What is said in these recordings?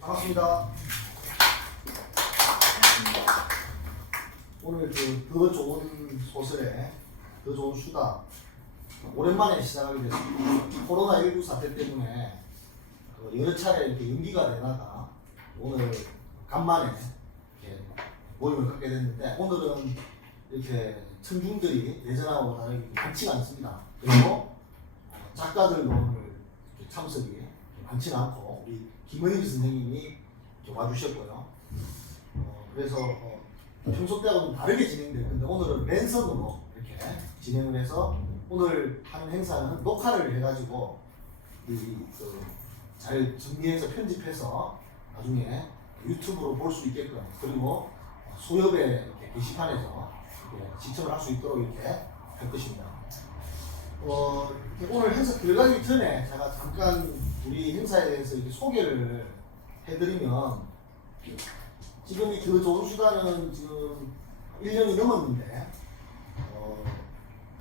반갑습니다. 오늘 더 좋은 소설에 더 좋은 수다 오랜만에 시작하게 됐습니다. 코로나19 사태 때문에 여러 차례 이렇게 연기가 되다가 오늘 간만에 이렇게 모임을 갖게 됐는데 오늘은 이렇게 청중들이 예전하고 다르게 많지가 않습니다. 그리고 작가들도 오늘 참석이 많지는 않고 우리 김은희 선생님이 와주셨고요. 그래서 평소 때하고 좀 다르게 진행될 건데 오늘은 랜선으로 이렇게 진행을 해서 오늘 하는 행사는 녹화를 해가지고 잘 정리해서 편집해서 나중에 유튜브로 볼 수 있게끔 그리고 소협의 이렇게 게시판에서 이렇게 시청을 할 수 있도록 이렇게 할 것입니다. 오늘 행사 들어가기 전에 제가 잠깐 우리 행사에 대해서 이렇게 소개를 해드리면 지금 이 더 좋은 수다는 지금 1년이 넘었는데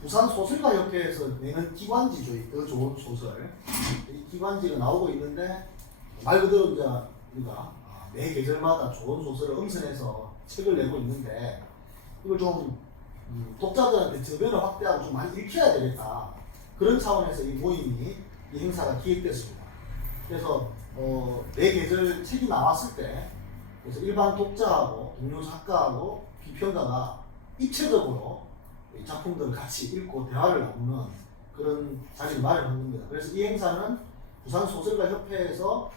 부산 소설가 협회에서 내는 기관지죠. 이 더 좋은 소설 이 기관지가 나오고 있는데 말 그대로 이제 우리가 매 계절마다 좋은 소설을 엄선해서 책을 내고 있는데 이걸 좀 독자들한테 저변을 확대하고 좀 많이 읽혀야 되겠다. 그런 차원에서 이 모임이 이 행사가 기획됐습니다. 그래서 매 계절 책이 나왔을 때 그래서 일반 독자하고 동료 작가하고 비평가가 입체적으로 이 작품들을 같이 읽고 대화를 나누는 그런 자리를 마련한 겁니다. 그래서 이 행사는 부산 소설가 협회에서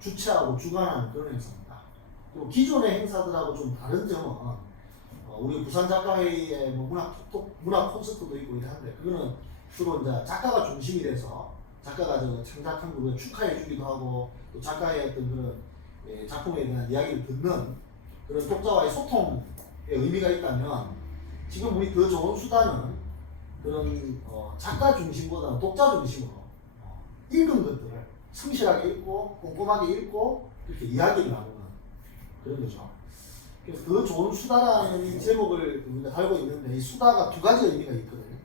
주최하고 주관하는 그런 행사입니다. 그리고 기존의 행사들하고 좀 다른 점은 우리 부산 작가회의에 문학 콘서트도 있고 이런데 그거는 주로 이제 작가가 중심이 돼서 작가가 창작한 걸 축하해 주기도 하고 또 작가의 어떤 그런 작품에 대한 이야기를 듣는 그런 독자와의 소통의 의미가 있다면 지금 우리 더 좋은 수단은 그런 작가 중심보다는 독자 중심으로 읽은 것들을 성실하게 읽고 꼼꼼하게 읽고 이렇게 이야기를 나누는 그런 거죠. 그래서 더 좋은 수다라는 이 제목을 우리가 달고 있는데 이 수다가 두 가지 의미가 있거든요.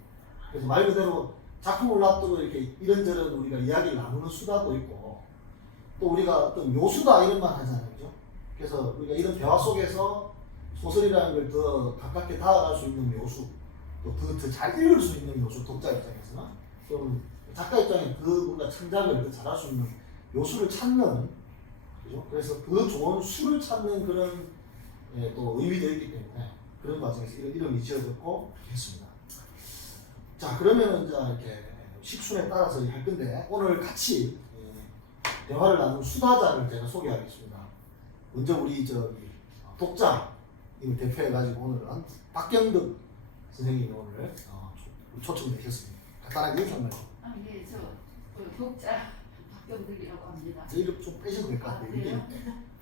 그래서 말 그대로 작품을 놔두고 이렇게 이런저런 우리가 이야기를 나누는 수다도 있고 또 우리가 어떤 묘수다 이런 말 하잖아요. 그죠? 그래서 우리가 이런 대화 속에서 소설이라는 걸 더 가깝게 다가갈 수 있는 묘수 또 더 잘 읽을 수 있는 묘수 독자 입장에서는 좀 작가 입장에 그 뭔가 창작을 더 잘할 수 있는 묘수를 찾는 그죠? 그래서 더 좋은 수를 찾는 그런 또 의미도 있기 때문에 그런 과정에서 이런 이름이 지어졌고 했습니다. 자 그러면은 이제 이렇게 식순에 따라서 할 건데 오늘 같이 대화를 나눈 수다자를 제가 소개하겠습니다. 먼저 우리 독자님을 대표해가지고 오늘은 박경덕 선생님이 오늘 초청을 내셨습니다. 간단하게 인사 한번 해주세요. 네, 저 독자 박경덕이라고 합니다. 이름 좀 빼셔도 될 것 같아요. 그래요?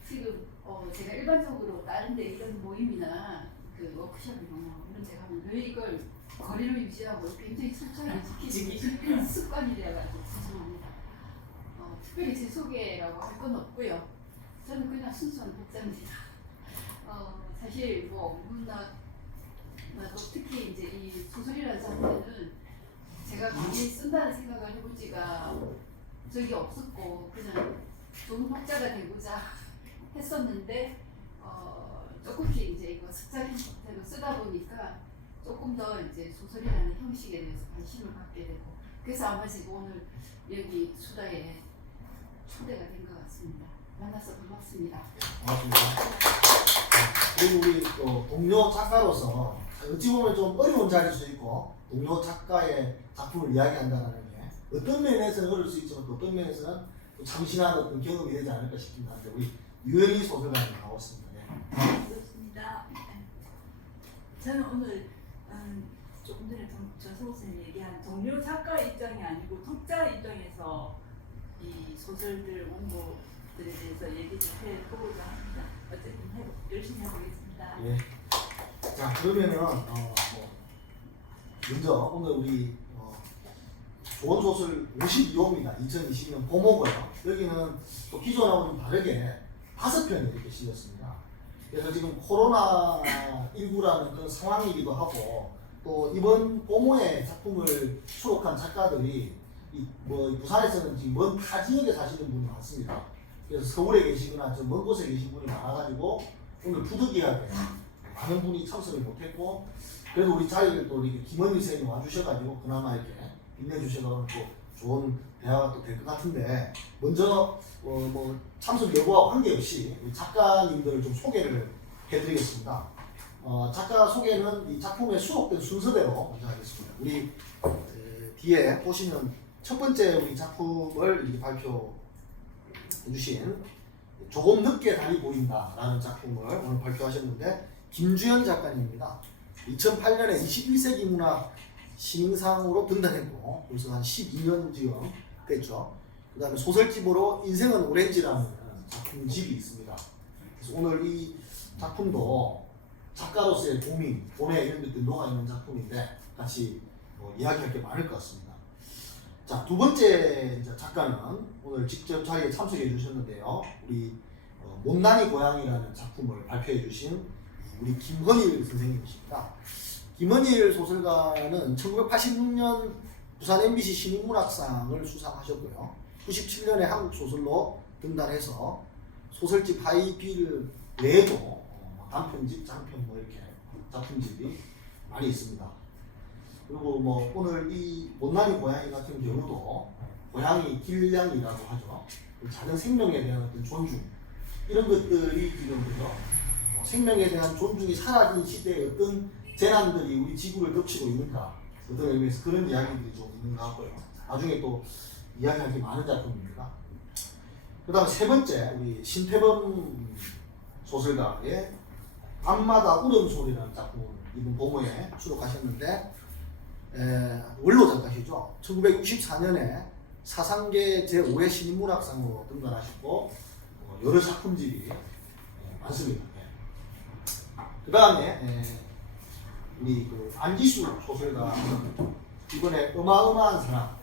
지금 제가 일반적으로 다른데 이런 모임이나 그 워크숍이나 이런 데 가면 늘 이걸 거리를 유지하고 굉장히 철저히 지키는 습관이 되어가지고 죄송합니다. 특별히 제 소개라고 할 건 없고요. 저는 그냥 순수한 독자입니다. 사실 특히 이제 이 소설이라는 장르는 제가 굳이 쓴다는 생각을 해보지가 적이 없었고 그냥 좋은 독자가 되고자 했었는데 조금씩 이제 이거 습작인 형태로 쓰다 보니까 조금 더 이제 소설이라는 형식에 대해서 관심을 갖게 되고 그래서 아마 지금 오늘 여기 수다에 초대가 된 것 같습니다. 만나서 반갑습니다. 반갑습니다. 그리고 우리 또 동료 작가로서 어찌 보면 좀 어려운 자리일 수 있고 동료 작가의 작품을 이야기한다는 게 어떤 면에서는 어려울 수 있지만 또 어떤 면에서는 또 참신한 어떤 경험이 되지 않을까 싶긴 한데 우리 유현희 소설가님 나왔습니다. 반갑습니다. 저는 오늘 조금 전에 전성호 선생님이 얘기한 동료 작가 입장이 아니고 독자 입장에서 이 소설들 원고들에 대해서 얘기를 해보고자 합니다. 어쨌든 열심히 해보겠습니다. 예. 자 그러면은 먼저 오늘 우리 좋은 소설 52호입니다. 2020년 봄호고요. 여기는 또 기존하고 좀 다르게 5편이 이렇게 실렸습니다. 그래서 지금 코로나19라는 그런 상황이기도 하고 또 이번 봄호의 작품을 수록한 작가들이 부산에서는 지금 먼 타 지역에 사시는 분이 많습니다. 그래서 서울에 계시거나 좀 먼 곳에 계신 분이 많아가지고 오늘 부득이하게 많은 분이 참석을 못했고, 그래도 우리 자리를 또 이렇게 김원희 선생님이 와주셔가지고 그나마 이렇게 빛내주셔서 또 좋은 대화가 또 될 것 같은데, 먼저 뭐 참석 여부와 관계없이 우리 작가님들을 좀 소개를 해드리겠습니다. 작가 소개는 이 작품에 수록된 순서대로 먼저 하겠습니다. 우리 뒤에 보시면 첫 번째 우리 작품을 이렇게 발표해 주신 조금 늦게 달이 보인다라는 작품을 오늘 발표하셨는데, 김주현 작가님입니다. 2008년에 21세기 문학 신인상으로 등단했고 벌써 한 12년쯤 됐죠. 그 다음에 소설집으로 인생은 오렌지라는 작품집이 있습니다. 그래서 오늘 이 작품도 작가로서의 고민, 고뇌 이런 것들이 녹아있는 작품인데 같이 이야기할 게 많을 것 같습니다. 자, 두 번째 작가는 오늘 직접 자리에 참석해 주셨는데요. 우리 못난이 고양이라는 작품을 발표해 주신 우리 김헌일 선생님이십니다. 김헌일 소설가는 1986년 부산 MBC 신인문학상을 수상하셨고요. 97년에 한국 소설로 등단해서 소설집 하이빌 외에도 단편집, 장편 뭐 이렇게 작품집이 많이 있습니다. 그리고 뭐 오늘 이 못난이 고양이 같은 경우도 고양이 길냥이라고 하죠. 작은 생명에 대한 어떤 존중, 이런 것들이 지금 그죠. 생명에 대한 존중이 사라진 시대에 어떤 재난들이 우리 지구를 덮치고 있는가, 어떤 의미에서 그런 이야기들이 좀 있는 것 같고요. 나중에 또 이야기할 게 많은 작품입니다. 그 다음 세 번째, 우리 신태범 소설가의 밤마다 울음소리라는 작품을 이번 봄에 수록하셨는데, 원로 작가시죠. 1964년에 사상계 제5회 신인문학상으로 등단하셨고 여러 작품집이 많습니다. 그 다음에 우리 안지수 소설가 이번에 어마어마한 사람,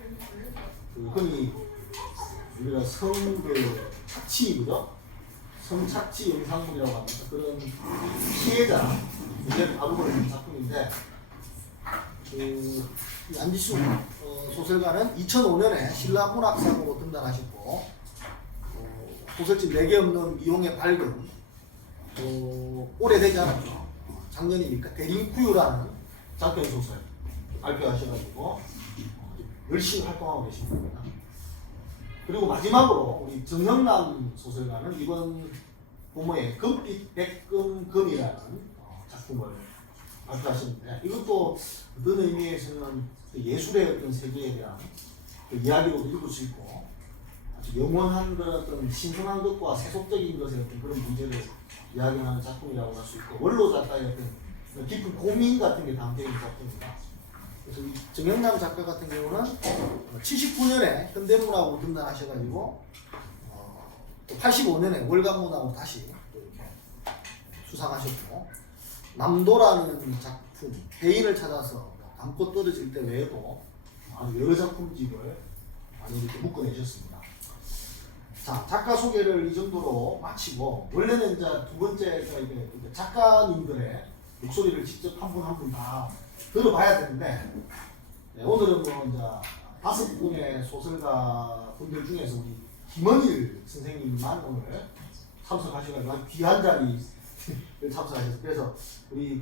흔히 우리가 착취, 그죠? 성착취 영상물이라고 합니다. 그런 피해자 문제를 다루고 있는 작품인데, 안지수 소설가는 2005년에 신라문학상으로 등단하셨고, 소설집 4개 없는 미용의 밝은, 오래되지 않았죠. 작년이니까 대림구유라는 장편 소설 발표하셔가지고 열심히 활동하고 계십니다. 그리고 마지막으로 우리 정영남 소설가는 이번 봄에 금빛 백금금이라는 작품을 발표하셨는데, 이것도 어떤 의미에서는 예술의 어떤 세계에 대한 이야기로도 읽을 수 있고 아주 영원한 그런 어떤 신선한 것과 세속적인 것의 어떤 그런 문제를 이야기하는 작품이라고 할 수 있고, 원로 작가의 어떤 깊은 고민 같은 게 담겨 있는 작품입니다. 그래서 이 정영남 작가 같은 경우는 79년에 현대문학으로 등단하셔가지고 또 85년에 월간문학으로 다시 또 이렇게 수상하셨고, 남도라는 작품, 해인을 찾아서 감고 떨어질 때 외에도 아주 여러 작품집을 많이 이렇게 묶어내셨습니다. 자, 작가 소개를 이 정도로 마치고, 원래는 이제 두 번째 작가님들의 목소리를 직접 한 분 한 분 다 들어봐야 되는데, 오늘은 뭐 이제 5분의 소설가 분들 중에서 우리 김헌일 선생님만 오늘 참석하셔가지고 아주 귀한 자리를 참석하셨어요. 그래서 우리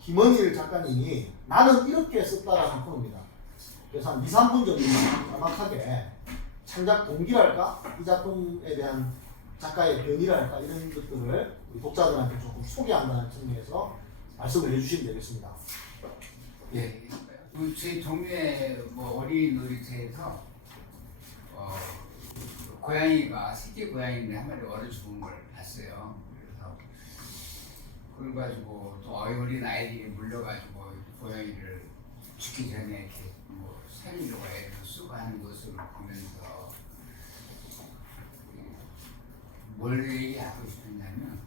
김헌일 작가님이 나는 이렇게 썼다라는 프로입니다. 그래서 한 2, 3분 정도 정확하게 창작 동기랄까? 이 작품에 대한 작가의 변이랄까? 이런 것들을 우리 독자들한테 조금 소개한다는 측면에서 말씀을 해주시면 되겠습니다. 예. 저희 동네 어린이 놀이터에서 고양이가 새끼 고양이인데 한 마리 얼어 죽은 걸 봤어요. 그래서 그걸 가지고 또 어린 아이들이 물려가지고 고양이를 죽기 전에 이렇게 살리려고 애를 쓰고 하는 것을 보면서 뭘 얘기하고 싶었냐면,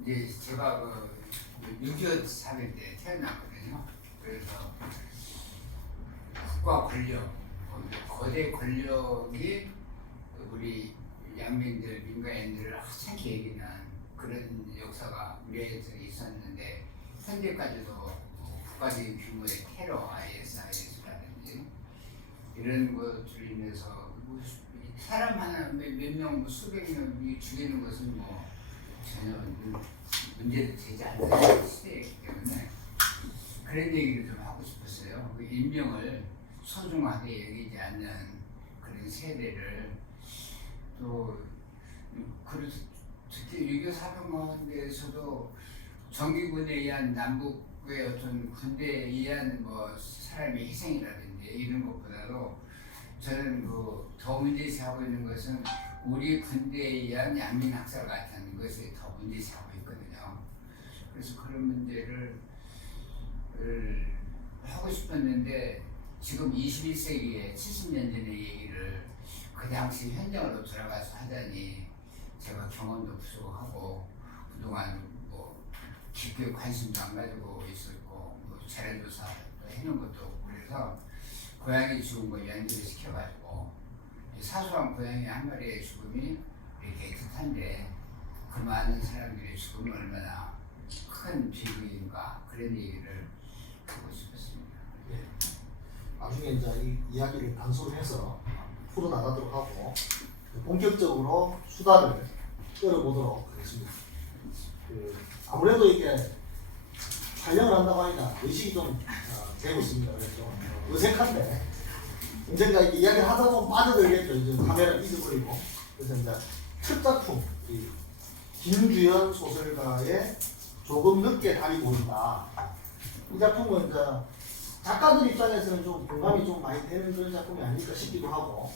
이제 제가 6.25 사회 때 태어났거든요. 그래서 국가 권력, 거대 권력이 우리 양민들, 민간인들을 하찮게 여기는 그런 역사가 우리에서 있었는데, 현재까지도 국가적인 규모의 테러, ISIS라든지 이런 것들로 인해서 사람 하나 몇 명, 뭐 수백 명이 죽이는 것은 뭐 전혀 문제도 되지 않는 시대이기 때문에 그런 얘기를 좀 하고 싶었어요. 그 인명을 소중하게 여기지 않는 그런 세대를 또 그래서 특히 6.25 사병가운데에서도 정규군에 의한 남북의 어떤 군대에 의한 뭐 사람의 희생이라든지 이런 것보다도 저는 더 문제시하고 있는 것은 우리 군대에 의한 양민학살 같은 것에 더 문제시하고 있거든요. 그래서 그런 문제를 하고 싶었는데 지금 21세기에 70년 전의 얘기를 그 당시 현장으로 돌아가서 하자니 제가 경험도 부족하고 그동안 뭐 깊게 관심도 안 가지고 있었고 뭐 자료조사도 해놓은 것도 없고 그래서 고양이 죽은 거 연기를 시켜가지고 사소한 고양이 한 마리의 죽음이 이렇게 애틋한데 그 많은 사람들의 죽음이 얼마나 큰 비극인가 그런 얘기를 하고 싶었습니다. 예. 나중에 이제 이 이야기를 단순해서 풀어나가도록 하고 본격적으로 수다를 끌어보도록 하겠습니다. 아무래도 이게 촬영을 한다고 하니까 의식이 좀 되고 있습니다. 그래서 좀 어색한데 언젠가 이렇게 이야기를 하다 보면 빠져들겠죠. 이제 카메라 잊어버리고. 그래서 이제 첫 작품 이 김주연 소설가의 조금 늦게 달이 보인다. 이 작품은 이제 작가들 입장에서는 좀 공감이 좀 많이 되는 그런 작품이 아닐까 싶기도 하고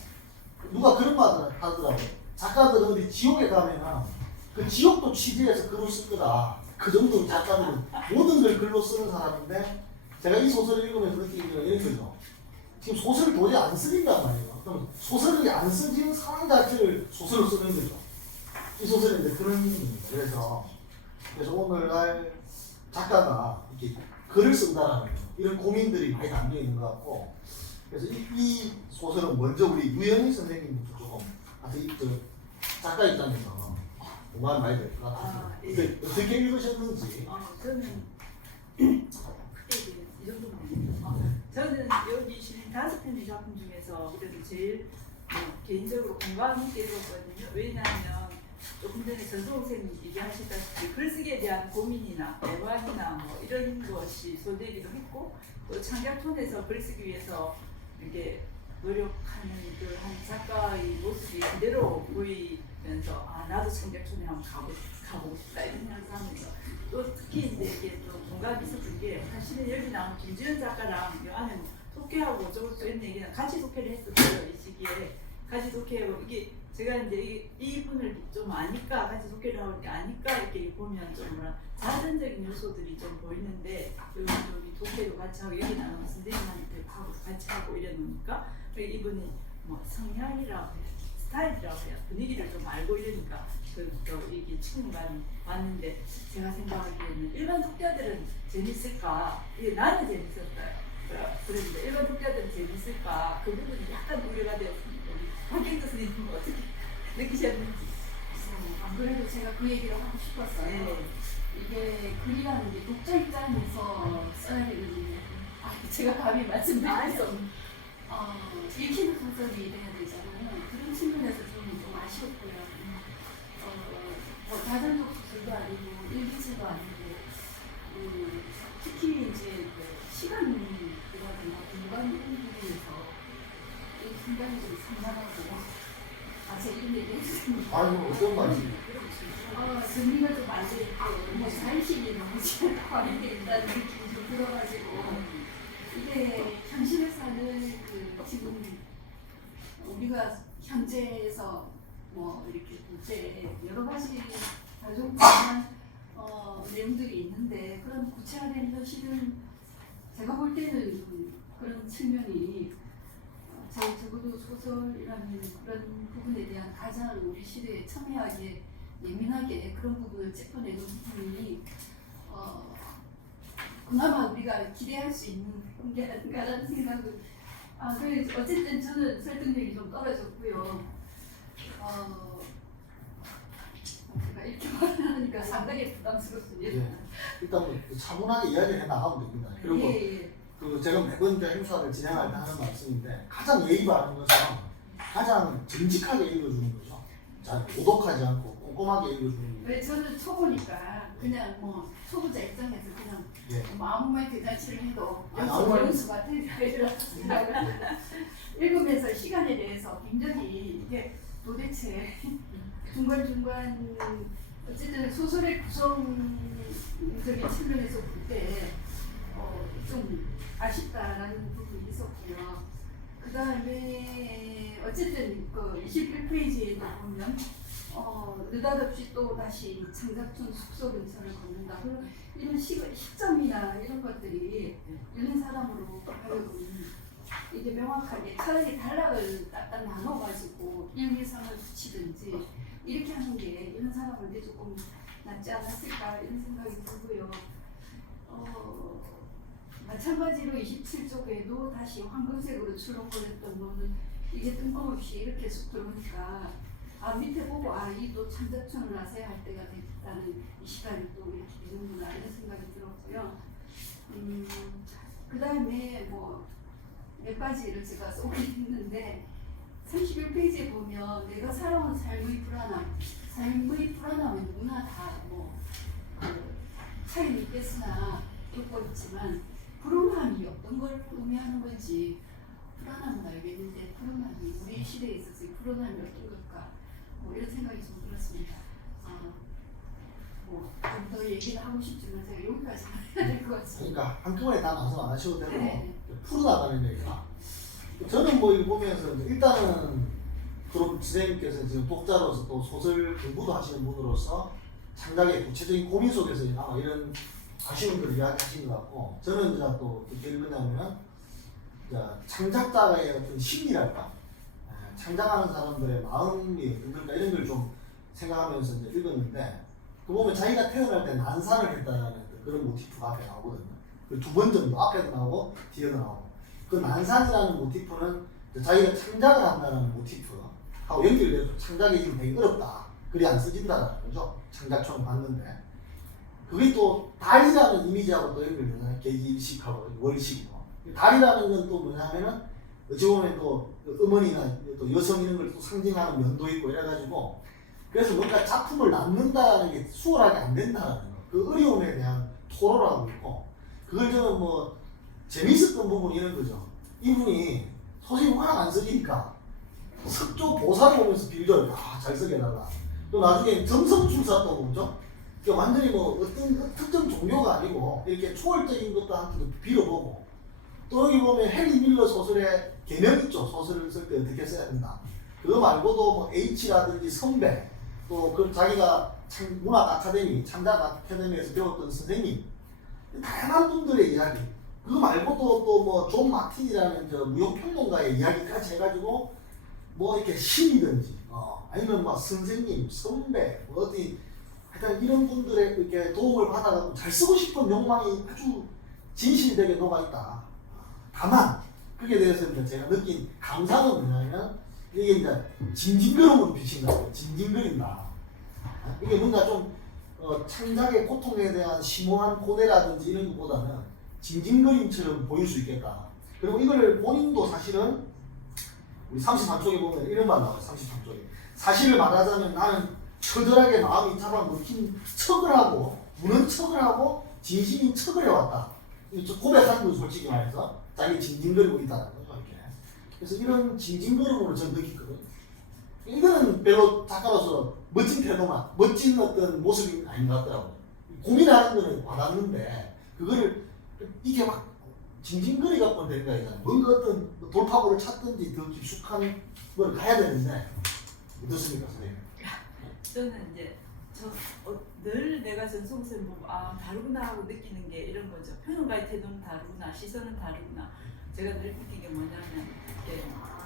누가 그런 말을 하더라고요. 작가들은 어디 지옥에 가면은 그 지옥도 취재해서 글을 쓸 거다. 그 정도로 작가들은 모든 걸 글로 쓰는 사람인데 제가 이 소설을 읽으면서 느끼는 건 이런 거죠. 지금 소설을 도저히 안 쓰린단 말이에요. 그럼 소설을 안 쓰지는 상황 자체를 소설로 쓰는 거죠. 이 소설은 이제 그런 의미입니다. 그래서 오늘날 작가가 이렇게 글을 쓴다라는 이런 고민들이 많이 담겨 있는 것 같고 그래서 이 소설은 먼저 우리 유영희 선생님부터 조금 작가 입장에서 공감이 많이 될 것 같아요. 예. 어떻게 읽으셨는지. 저는 크게 이 정도만 저는 여기 실린 5편의 작품 중에서 그래도 제일 개인적으로 공감 있게 읽었거든요. 왜냐하면 조금 전에 전성호 선생님이 얘기하셨다시피 글쓰기에 대한 고민이나 애환이나 뭐 이런 것이 소재이기도 했고 또 창작촌에서 글쓰기 위해서 이렇게 노력하는 그 한 작가의 모습이 그대로 보이면서 나도 창작촌에 한번 가보고 싶다 이런 생각을 하면서 또 특히 이제 이게 좀 공감이 있었던 게 사실은 여기 나온 김지연 작가랑 이 안에 독해하고 저것도 이런 얘기는 같이 독해를 했었어요. 이 시기에 같이 독해하고 이게 제가 이제 이분을 좀 아니까 같이 독해를 하고 아니까 이렇게 보면 좀 뭐라 자전적인 요소들이 좀 보이는데 여기 독해도 같이 하고 여기 나온 선생님한테 하고 같이 하고 이래 놓으니까 이분이 뭐 성향이라고 해야 스타일이라고 해야 분위기를 좀 알고 이러니까 이게 친구가 왔는데 제가 생각하기에는 일반 독자들은 재밌을까? 나는 재밌었어요. 그런데 일반 독자들은 재밌을까? 그 부분이 약간 우려가 되었습니다. 박경도 선생님은 어떻게 느끼셨는지? 안 그래도 제가 그 얘기를 하고 싶었어요. 네. 이게 글이라는 게 독자 입장에서 써야 되거든요. 제가 감히 말씀드리죠. 읽히는 소설이 돼야 되잖아요. 그런 측면에서 좀 아쉬웠고요. 자전적 소설도 아니고 일기체도 아니고 특히 이제 시간이라든가 공간 이런 부분에서 굉장히 좀 산만하고 제가 이런 얘기 해주셨는데 어떤 말이에요? 정리가 좀 안 돼 있고 뭐 사실이 너무 잘 과잉돼 있다는 느낌이 좀 들어가지고 이게 현실을 사는 지금 우리가 현재에서 뭐 이렇게 국제 여러 가지 다종다한 내용들이 있는데 그런 구체화된 현실은 제가 볼 때는 좀 그런 측면이 적어도 소설이라는 그런 부분에 대한 가장 우리 시대에 첨예하게 예민하게 그런 부분을 짚어내는 부분이 그나마 우리가 기대할 수 있는 게 아닌가라는 생각을 그래 어쨌든 저는 설득력이 좀 떨어졌고요. 제가 이렇게 말을 하니까 상당히 부담스럽습니다. 예. 일단 차분하게 이야기를 해나가면 됩니다. 그리고 제가 매번 행사를 진행할 때 하는 말씀인데 가장 예의 바른 것은 가장 정직하게 읽어주는 거죠. 자, 오독하지 않고 꼼꼼하게 읽어주는 거. 왜 저는 초보니까 그냥 뭐 초보자 입장에서 그냥 예. 뭐 아무 말 대잔치를 해도 아니, 아무 말- 연수가 틀리더라고요. 읽으면서 시간에 대해서 굉장히 이게 도대체 중간중간 어쨌든 소설의 구성적인 측면에서 볼 때 좀 아쉽다라는 부분이 있었고요. 그 다음에 어쨌든 그 21페이지에도 보면 느닷없이 또 다시 장작촌 숙소 근처를 걷는다. 이런 시점이나 이런 것들이 읽는 사람으로 하여금 이제 명확하게 차라리 단락을 딱딱 나눠가지고 1, 2, 3을 붙이든지 이렇게 하는 게 이런 사람한테 조금 낫지 않았을까 이런 생각이 들고요. 마찬가지로 27쪽에도 다시 황금색으로 출렁거렸던 거는 이게 뜬금없이 이렇게 쑥 들어오니까 밑에 보고 이 또 창작촌을 나서야 할 때가 됐다는 이 시간이 또 이렇게 되는구나 이런 생각이 들었고요. 그 다음에 뭐 몇 가지를 제가 쏘긴 했는데 31페이지에 보면 내가 살아온 삶의 불안함은 누구나 다뭐 차이는 있겠으나 겪고 있지만 불안함이 어떤 걸 의미하는 건지 불안함은 알겠는데 불안함이 우리 시대에 있어서 불안함이 어떤 걸까 뭐 이런 생각이 좀 들었습니다. 뭐 좀 더 얘기를 하고 싶지만 제가 여기까지만 해야 될 것 같습니다. 그러니까 한꺼번에 다 나서 안 하셔도 되고 네. 풀어나가는 얘기가. 저는 뭐 이거 보면서 일단은 그럼 선생님께서 지금 독자로서 또 소설 공부도 하시는 분으로서 창작의 구체적인 고민 속에서 아마 이런 아쉬움들을 이야기하신 것 같고, 저는 이제 또 어떻게 읽느냐면 창작자의 어떤 심리랄까, 창작하는 사람들의 마음이 어떨까 이런 걸 좀 생각하면서 이제 읽었는데, 그 보면 자기가 태어날 때 난산을 했다는 그런 모티프가 앞에 나오거든요. 그 두 번 정도 앞에도 나오고 뒤에도 나오고, 그 난산이라는 모티프는 자기가 창작을 한다는 모티프하고 연결돼서 창작이 지금 되게 어렵다, 글이 안 쓰진다는 거죠. 창작처럼 봤는데 그게 또 달이라는 이미지하고 또 연결되잖아요. 계기일식하고 월식이고. 달이라는 건 또 뭐냐면은 어찌 보면 또 어머니나 또 여성 이런 걸 또 상징하는 면도 있고 이래가지고, 그래서 뭔가 작품을 낳는다는 게 수월하게 안 된다는 거, 그 어려움에 대한 토로를 하고 있고, 그걸 저는 뭐 재미있었던 부분이 이런 거죠. 이분이 소설이 워낙 안 써지니까 석조 보살을 보면서 빌려요. 잘 쓰게 해달라. 또 나중에 점성술사 또 보죠. 그러니까 완전히 뭐 어떤 특정 종교가 아니고 이렇게 초월적인 것도 한테도 빌어보고, 또 여기 보면 해리 밀러 소설에 개명 있죠. 소설을 쓸 때 어떻게 써야 된다. 그거 말고도 뭐 H라든지 선배, 또 그 자기가 문학 아카데미, 창작 아카데미에서 배웠던 선생님, 다양한 분들의 이야기, 그거 말고도 또 뭐 존 마틴이라는 저 무용평론가의 이야기까지 해가지고 뭐 이렇게 신이든지 아니면 막 선생님, 선배, 뭐 어디 하여튼 이런 분들의 이렇게 도움을 받아가지고 잘 쓰고 싶은 욕망이 아주 진실되게 녹아있다. 다만 그게 대해서 이제 제가 느낀 감사는 뭐냐면, 이게 이제 징징거림으로 비친다고요. 징징거린다. 이게 뭔가 좀 창작의 고통에 대한 심오한 고뇌라든지 이런 것보다는 징징거림처럼 보일 수 있겠다. 그리고 이걸 본인도 사실은 우리 33쪽에 보면 이런 말 나와요. 33쪽에 사실을 말하자면 나는 처절하게 마음이 잡아먹힌 척을 하고 무는 척을 하고 진심인 척을 해왔다. 고백하는 거 솔직히 말해서 자기 징징거리고 있다는 거죠. 이렇게. 그래서 이런 징징거림으로 저는 느꼈거든요. 이거는 별로 작가로서 멋진 태도만, 멋진 어떤 모습이 아닌 것 같더라고요. 고민하는 거는 와닿는데 그거를 이게 막 징징거리 갖고 되는 거 아니잖아요. 뭔가 어떤 돌파구를 찾든지 더 깊숙한 걸 가야 되는데 어떻습니까, 선생님? 저는 이제 늘 내가 전송서를 보고 다르구나 하고 느끼는 게 이런 거죠. 평론가의 태도는 다르구나, 시선은 다르구나. 제가 늘 느낀 게 뭐냐면, 이렇게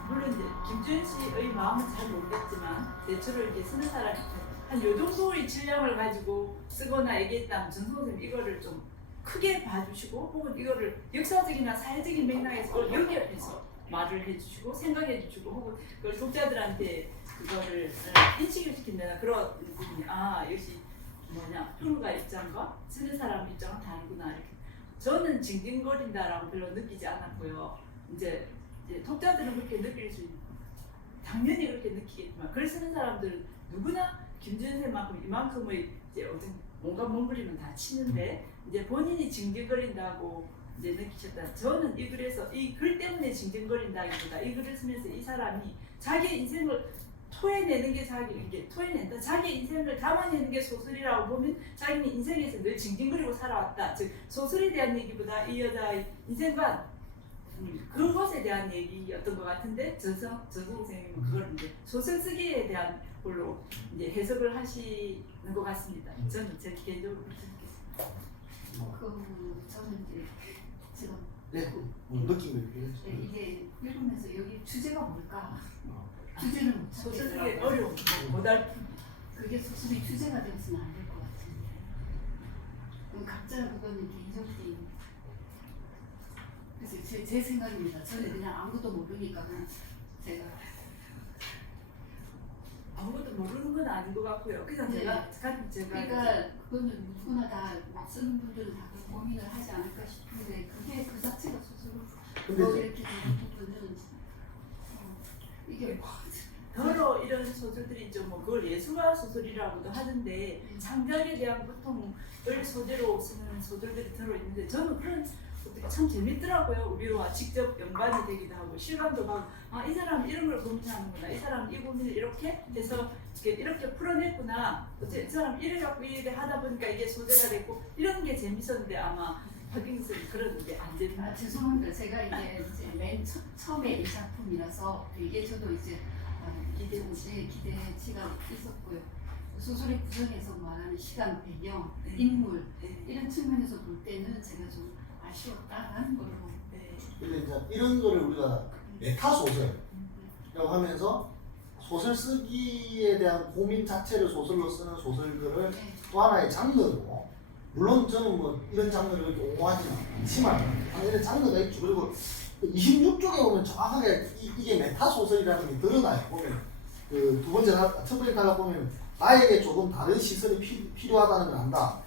물론 이제 김주현 씨의 마음은 잘 모르겠지만 대체로 이렇게 쓰는 사람이 한 요 정도의 질량을 가지고 쓰거나 얘기했다면 전송 선생님 이거를 좀 크게 봐주시고, 혹은 이거를 역사적이나 사회적인 맥락에서 그걸 연결해서 말을 해주시고 생각해주시고, 혹은 그걸 독자들한테 그거를 인식을 시킨다는 그런 부분이 역시 평론가 입장과 쓰는 사람 입장은 다르구나 이렇게. 저는 징징거린다라고 별로 느끼지 않았고요. 이제 독자들은 그렇게 느낄 수 당연히 그렇게 느끼겠지만 글 쓰는 사람들은 누구나 김준세만큼 이만큼의 이제 어떤 온갖 몸부림은 다 치는데 이제 본인이 징징거린다고 이제 느끼셨다. 저는 이 글에서 이 글 때문에 징징거린다기보다 이 글을 쓰면서 이 사람이 자기 인생을 토해내는 게 이게 토해낸다. 자기 인생을 담아내는 게 소설이라고 보면 자기는 인생에서 늘 징징거리고 살아왔다. 즉 소설에 대한 얘기보다 이 여자의 인생관 그것에 대한 얘기였던 것 같은데 전성 선생님은 그걸 이제 소설 쓰기에 대한 걸로 이제 해석을 하시는 것 같습니다. 저는 제 개인적으로 그렇게 느꼈습니다. 저는 이제 지금 네, 느낌을 얘기해 이게 읽으면서 여기 주제가 뭘까? 주제를 못 소설 쓰기 찾겠더라고요. 어려운 고달픈 그게 소설의 주제가 되어서는 안 될 것 같은데. 각자 그거는 개인적인. 그래서 제 생각입니다. 저는 그냥 아무것도 모르니까 그냥 제가 아무것도 모르는 건 아닌 것 같고요. 그냥 네. 제가 그러니까 그거는 누구나 다 쓰는 분들은 다 그런 고민을 하지 않을까 싶은데 그게 그 자체가 소설로 근데 이렇게 되는 부분은 이게 뭐 더러 이런 소설들이 있죠. 뭐 그걸 예술가 소설이라고도 하는데 창작에 대한 고통을 소재로 쓰는 소설들이 들어있는데 저는 그런 것들이 참 재밌더라고요. 우리와 직접 연관이 되기도 하고 실감도 가고 이 사람은 이런 걸 고민하는구나. 이 사람은 이 고민을 이렇게 해서 이렇게 풀어냈구나. 이 사람은 이래갖고 이래 하다 보니까 이게 소재가 됐고 이런 게 재밌었는데 아마 박경수 선생님 그런 게 안 되는 죄송합니다. 제가 이제 맨 처음에 이 작품이라서 이게 저도 이제 기대치가 있었고요. 소설의 구성에서 말하는 시간, 배경, 인물 이런 측면에서 볼 때는 제가 좀 아쉬웠다라는 걸로. 근데 이제 이런 거를 우리가 메타 소설이라고 하면서 소설 쓰기에 대한 고민 자체를 소설로 쓰는 소설들을 또 하나의 장르로, 물론 저는 뭐 이런 장르를 그렇게 옹호하지는 않지만 이런 장르가 있죠. 그리고 26쪽에 보면 정확하게 이게 메타 소설이라는 게 드러나요. 보면 그 두 번째 첫 번째 단락 보면 나에게 조금 다른 시선이 필요하다는 걸 안다.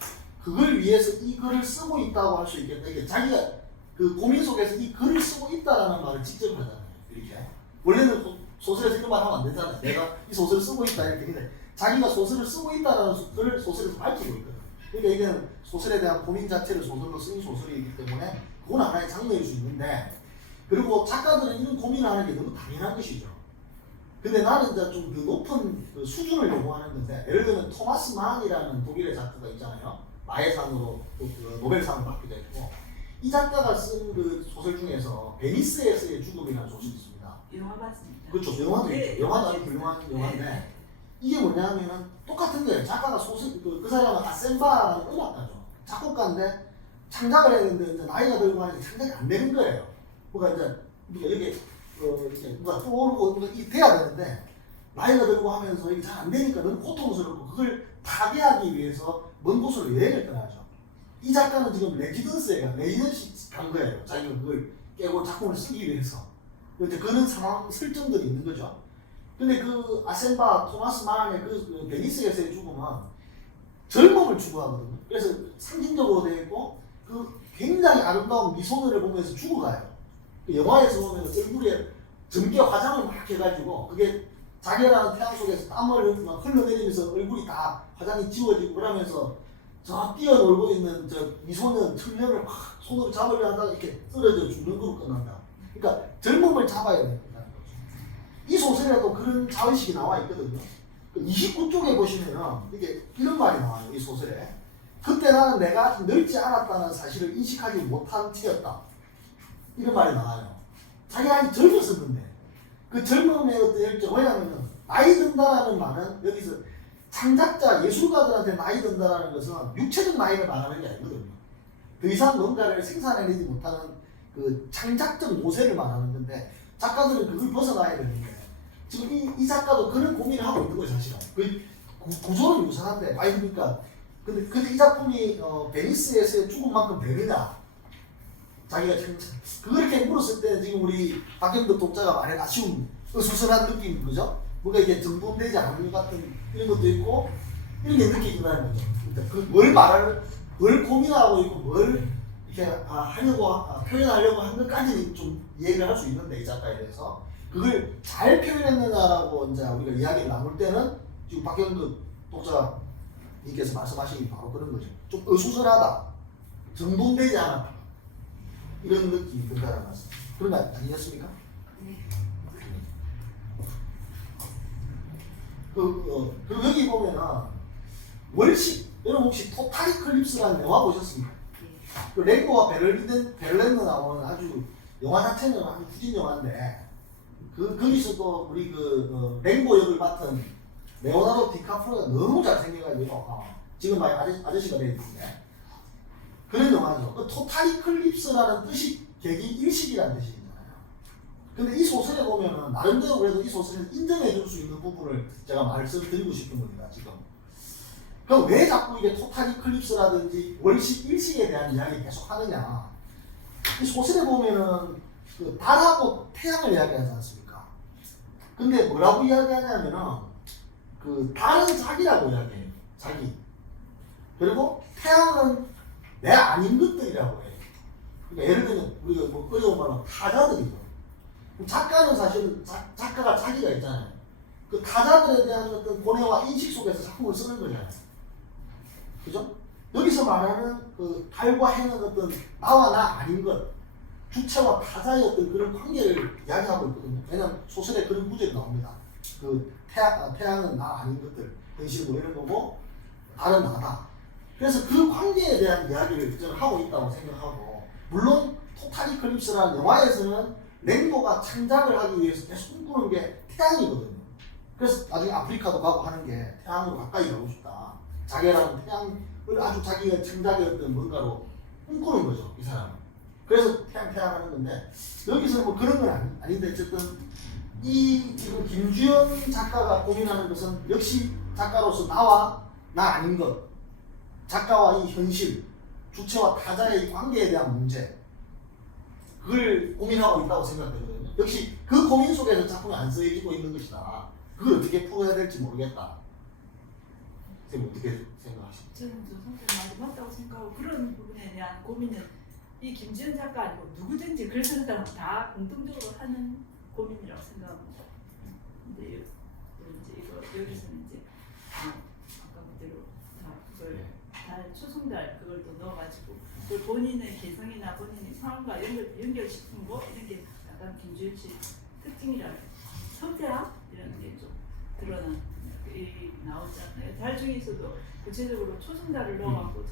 그걸 위해서 이 글을 쓰고 있다고 할 수 있겠다. 이게 자기가 그 고민 속에서 이 글을 쓰고 있다라는 말을 직접 하잖아요. 이렇게 원래는 소설에서 이런 말 하면 안 되잖아요. 내가 이 소설을 쓰고 있다 이렇게. 근데 자기가 소설을 쓰고 있다라는 글을 소설에서 밝히고 있거든요. 그러니까 이게 소설에 대한 고민 자체를 소설로 쓴 소설이기 때문에 그건 하나의 장르일 수 있는데, 그리고 작가들은 이런 고민을 하는 게 너무 당연한 것이죠. 근데 나는 이제 좀 그 높은 그 수준을 요구하는 건데, 예를 들면 토마스 만이라는 독일의 작가가 있잖아요. 마해상으로 그 노벨상을 받기도 했고, 이 작가가 쓴 그 소설 중에서 베니스에서의 죽음이라는 소설이 있습니다. 영화 봤습니다. 그렇죠. 영화도 네, 있죠. 영화도 아주 훌륭한 영화인데 이게 뭐냐면은 똑같은 거예요. 작가가 소설 그 사람은 아셈바라는 음악가죠. 작곡가인데 창작을 해야 되는데 이제 나이가 들고 하니까 창작이 안 되는 거예요. 뭐가 이제 이게 이렇게 뭐가 떠오르고 뭐가 이 돼야 되는데 나이가 들고 하면서 이게 잘 안 되니까 너무 고통스럽고 그걸 타개하기 위해서 먼 곳으로 여행을 떠나죠. 이 작가는 지금 레지던스에 간 거예요. 자기가 그걸 깨고 작품을 쓰기 위해서. 이제 그런 상황 설정들이 있는 거죠. 근데 그 아셈바 토마스 만의 그 베니스에서의 죽음은 젊음을 추구하거든요. 그래서 상징적으로 되어 있고 그 굉장히 아름다운 미소년을 보면서 죽어가요. 그 영화에서 보면 얼굴에 젊게 화장을 막 해가지고 그게 자기라는 태양 속에서 땀을 막 흘러내리면서 얼굴이 다 화장이 지워지고 그러면서 저 뛰어놀고 있는 저 미소년 청년을 막 손으로 잡으려 하다가 이렇게 쓰러져 죽는 거로 끝난다. 그러니까 젊음을 잡아야 된다는 거죠. 이 소설에도 그런 자의식이 나와 있거든요. 29쪽에 보시면은 이게 이런 말이 나와요. 이 소설에. 그때 나는 내가 늙지 않았다는 사실을 인식하지 못한 채였다. 이런 말이 나와요. 자기가 아직 젊었었는데 그 젊음의 어떤 열정, 왜냐하면 나이 든다라는 말은 여기서 창작자, 예술가들한테 나이 든다라는 것은 육체적 나이를 말하는 게 아니거든요. 더 이상 뭔가를 생산해내지 못하는 그 창작적 모세를 말하는 건데 작가들은 그걸 벗어나야 되는데 지금 이 작가도 그런 고민을 하고 있는 거예요. 사실은 그 구조는 유사한데 많이 그러니까 근데 이 작품이 베니스에서의 죽은 만큼 되느냐, 자기가 그걸 이렇게 물었을 때 지금 우리 박경덕 독자가 말한 아쉬운 수선한 느낌인 거죠. 뭔가 이게 정돈되지 않은 것 같은 이런 것도 있고 이런 게 느껴진다는 거죠. 그러니까 뭘 고민하고 있고 뭘 이렇게 하려고 표현하려고 한 것까지는 좀 이해를 할 수 있는데 이 작가에 대해서 그걸 잘 표현했느냐라고 이제 우리가 이야기를 나눌 때는 지금 박경도 독자님께서 말씀하신 게 바로 그런 거죠. 좀 어수선하다, 정돈되지 않았다, 이런 느낌이 든다는 말씀. 그런 거 아니었습니까? 네. 그리고 여기 보면은 월식, 여러분 혹시 토탈 이클립스라는 영화 보셨습니까? 그 랭고와 베를렌드 나오는 아주 영화 자체는 아주 후진 영화인데 거기서 또 우리 랭고 역을 맡은 레오나르도 디카프리오가 너무 잘생겨가지고 지금 많이 아저씨가 되는데 그런 영화죠. 그 토탈 이클립스라는 뜻이 계기 일식이라는 뜻이잖아요. 근데 이 소설에 보면은 나름대로 그래도 이 소설을 인정해 줄 수 있는 부분을 제가 말씀드리고 싶은 겁니다. 지금. 그럼 왜 자꾸 이게 토탈 이클립스라든지 월식, 일식에 대한 이야기 계속 하느냐? 이 소설에 보면은 그 달하고 태양을 이야기하지 않습니까? 근데 뭐라고 이야기하냐면은 그 달은 자기라고 이야기해요. 자기. 그리고 태양은 내 아닌 것들이라고 해요. 그러니까 예를 들면 우리가 뭐 어려운 말로 타자들이죠. 작가는 사실 작가가 자기가 있잖아요. 그 타자들에 대한 어떤 고뇌와 인식 속에서 작품을 쓰는 거잖아요. 그죠? 여기서 말하는 그 달과 해는 어떤 나와 나 아닌 것, 주체와 타자의 어떤 그런 관계를 이야기하고 있거든요. 왜냐하면 소설에 그런 구절이 나옵니다. 그 태양은 나 아닌 것들, 현실 뭐 이런 거고, 달은 나다. 그래서 그 관계에 대한 이야기를 저는 하고 있다고 생각하고, 물론 토탈 이클립스라는 영화에서는 랭고가 창작을 하기 위해서 계속 꿈꾸는 게 태양이거든요. 그래서 나중에 아프리카도 가고 하는 게 태양으로 가까이 가고 싶다. 자기라는 태양을 아주 자기의 창작의 어떤 뭔가로 꿈꾸는 거죠, 이 사람은. 그래서 태양 하는 건데, 여기서 뭐 그런 건 아닌데, 어쨌든 지금 김주현 작가가 고민하는 것은 역시 작가로서 나와 나 아닌 것, 작가와 이 현실, 주체와 타자의 관계에 대한 문제, 그걸 고민하고 있다고 생각되거든요. 역시 그 고민 속에서 작품이 안 쓰여지고 있는 것이다. 그걸 어떻게 풀어야 될지 모르겠다. 선생님 어떻게 생각하십니까? 저는 좀 선생님 말이 맞다고 생각하고 그런 부분에 대한 고민은 이 김지현 작가 아니고 누구든지 글 쓰는 사람 다 공통적으로 하는 고민이라고 생각합니다. 근데 이제 여기서는 이제 아까 그대로 다 그걸 달 초승달 그걸 또 넣어가지고 그걸 본인의 개성이나 본인의 상황과 연결시킨 거 이런 게 약간 김지현 씨 특징이라 성대학 이런 게 좀 드러난 나오잖아요. 달 중에서도 구체적으로 초승달을 넣어갖고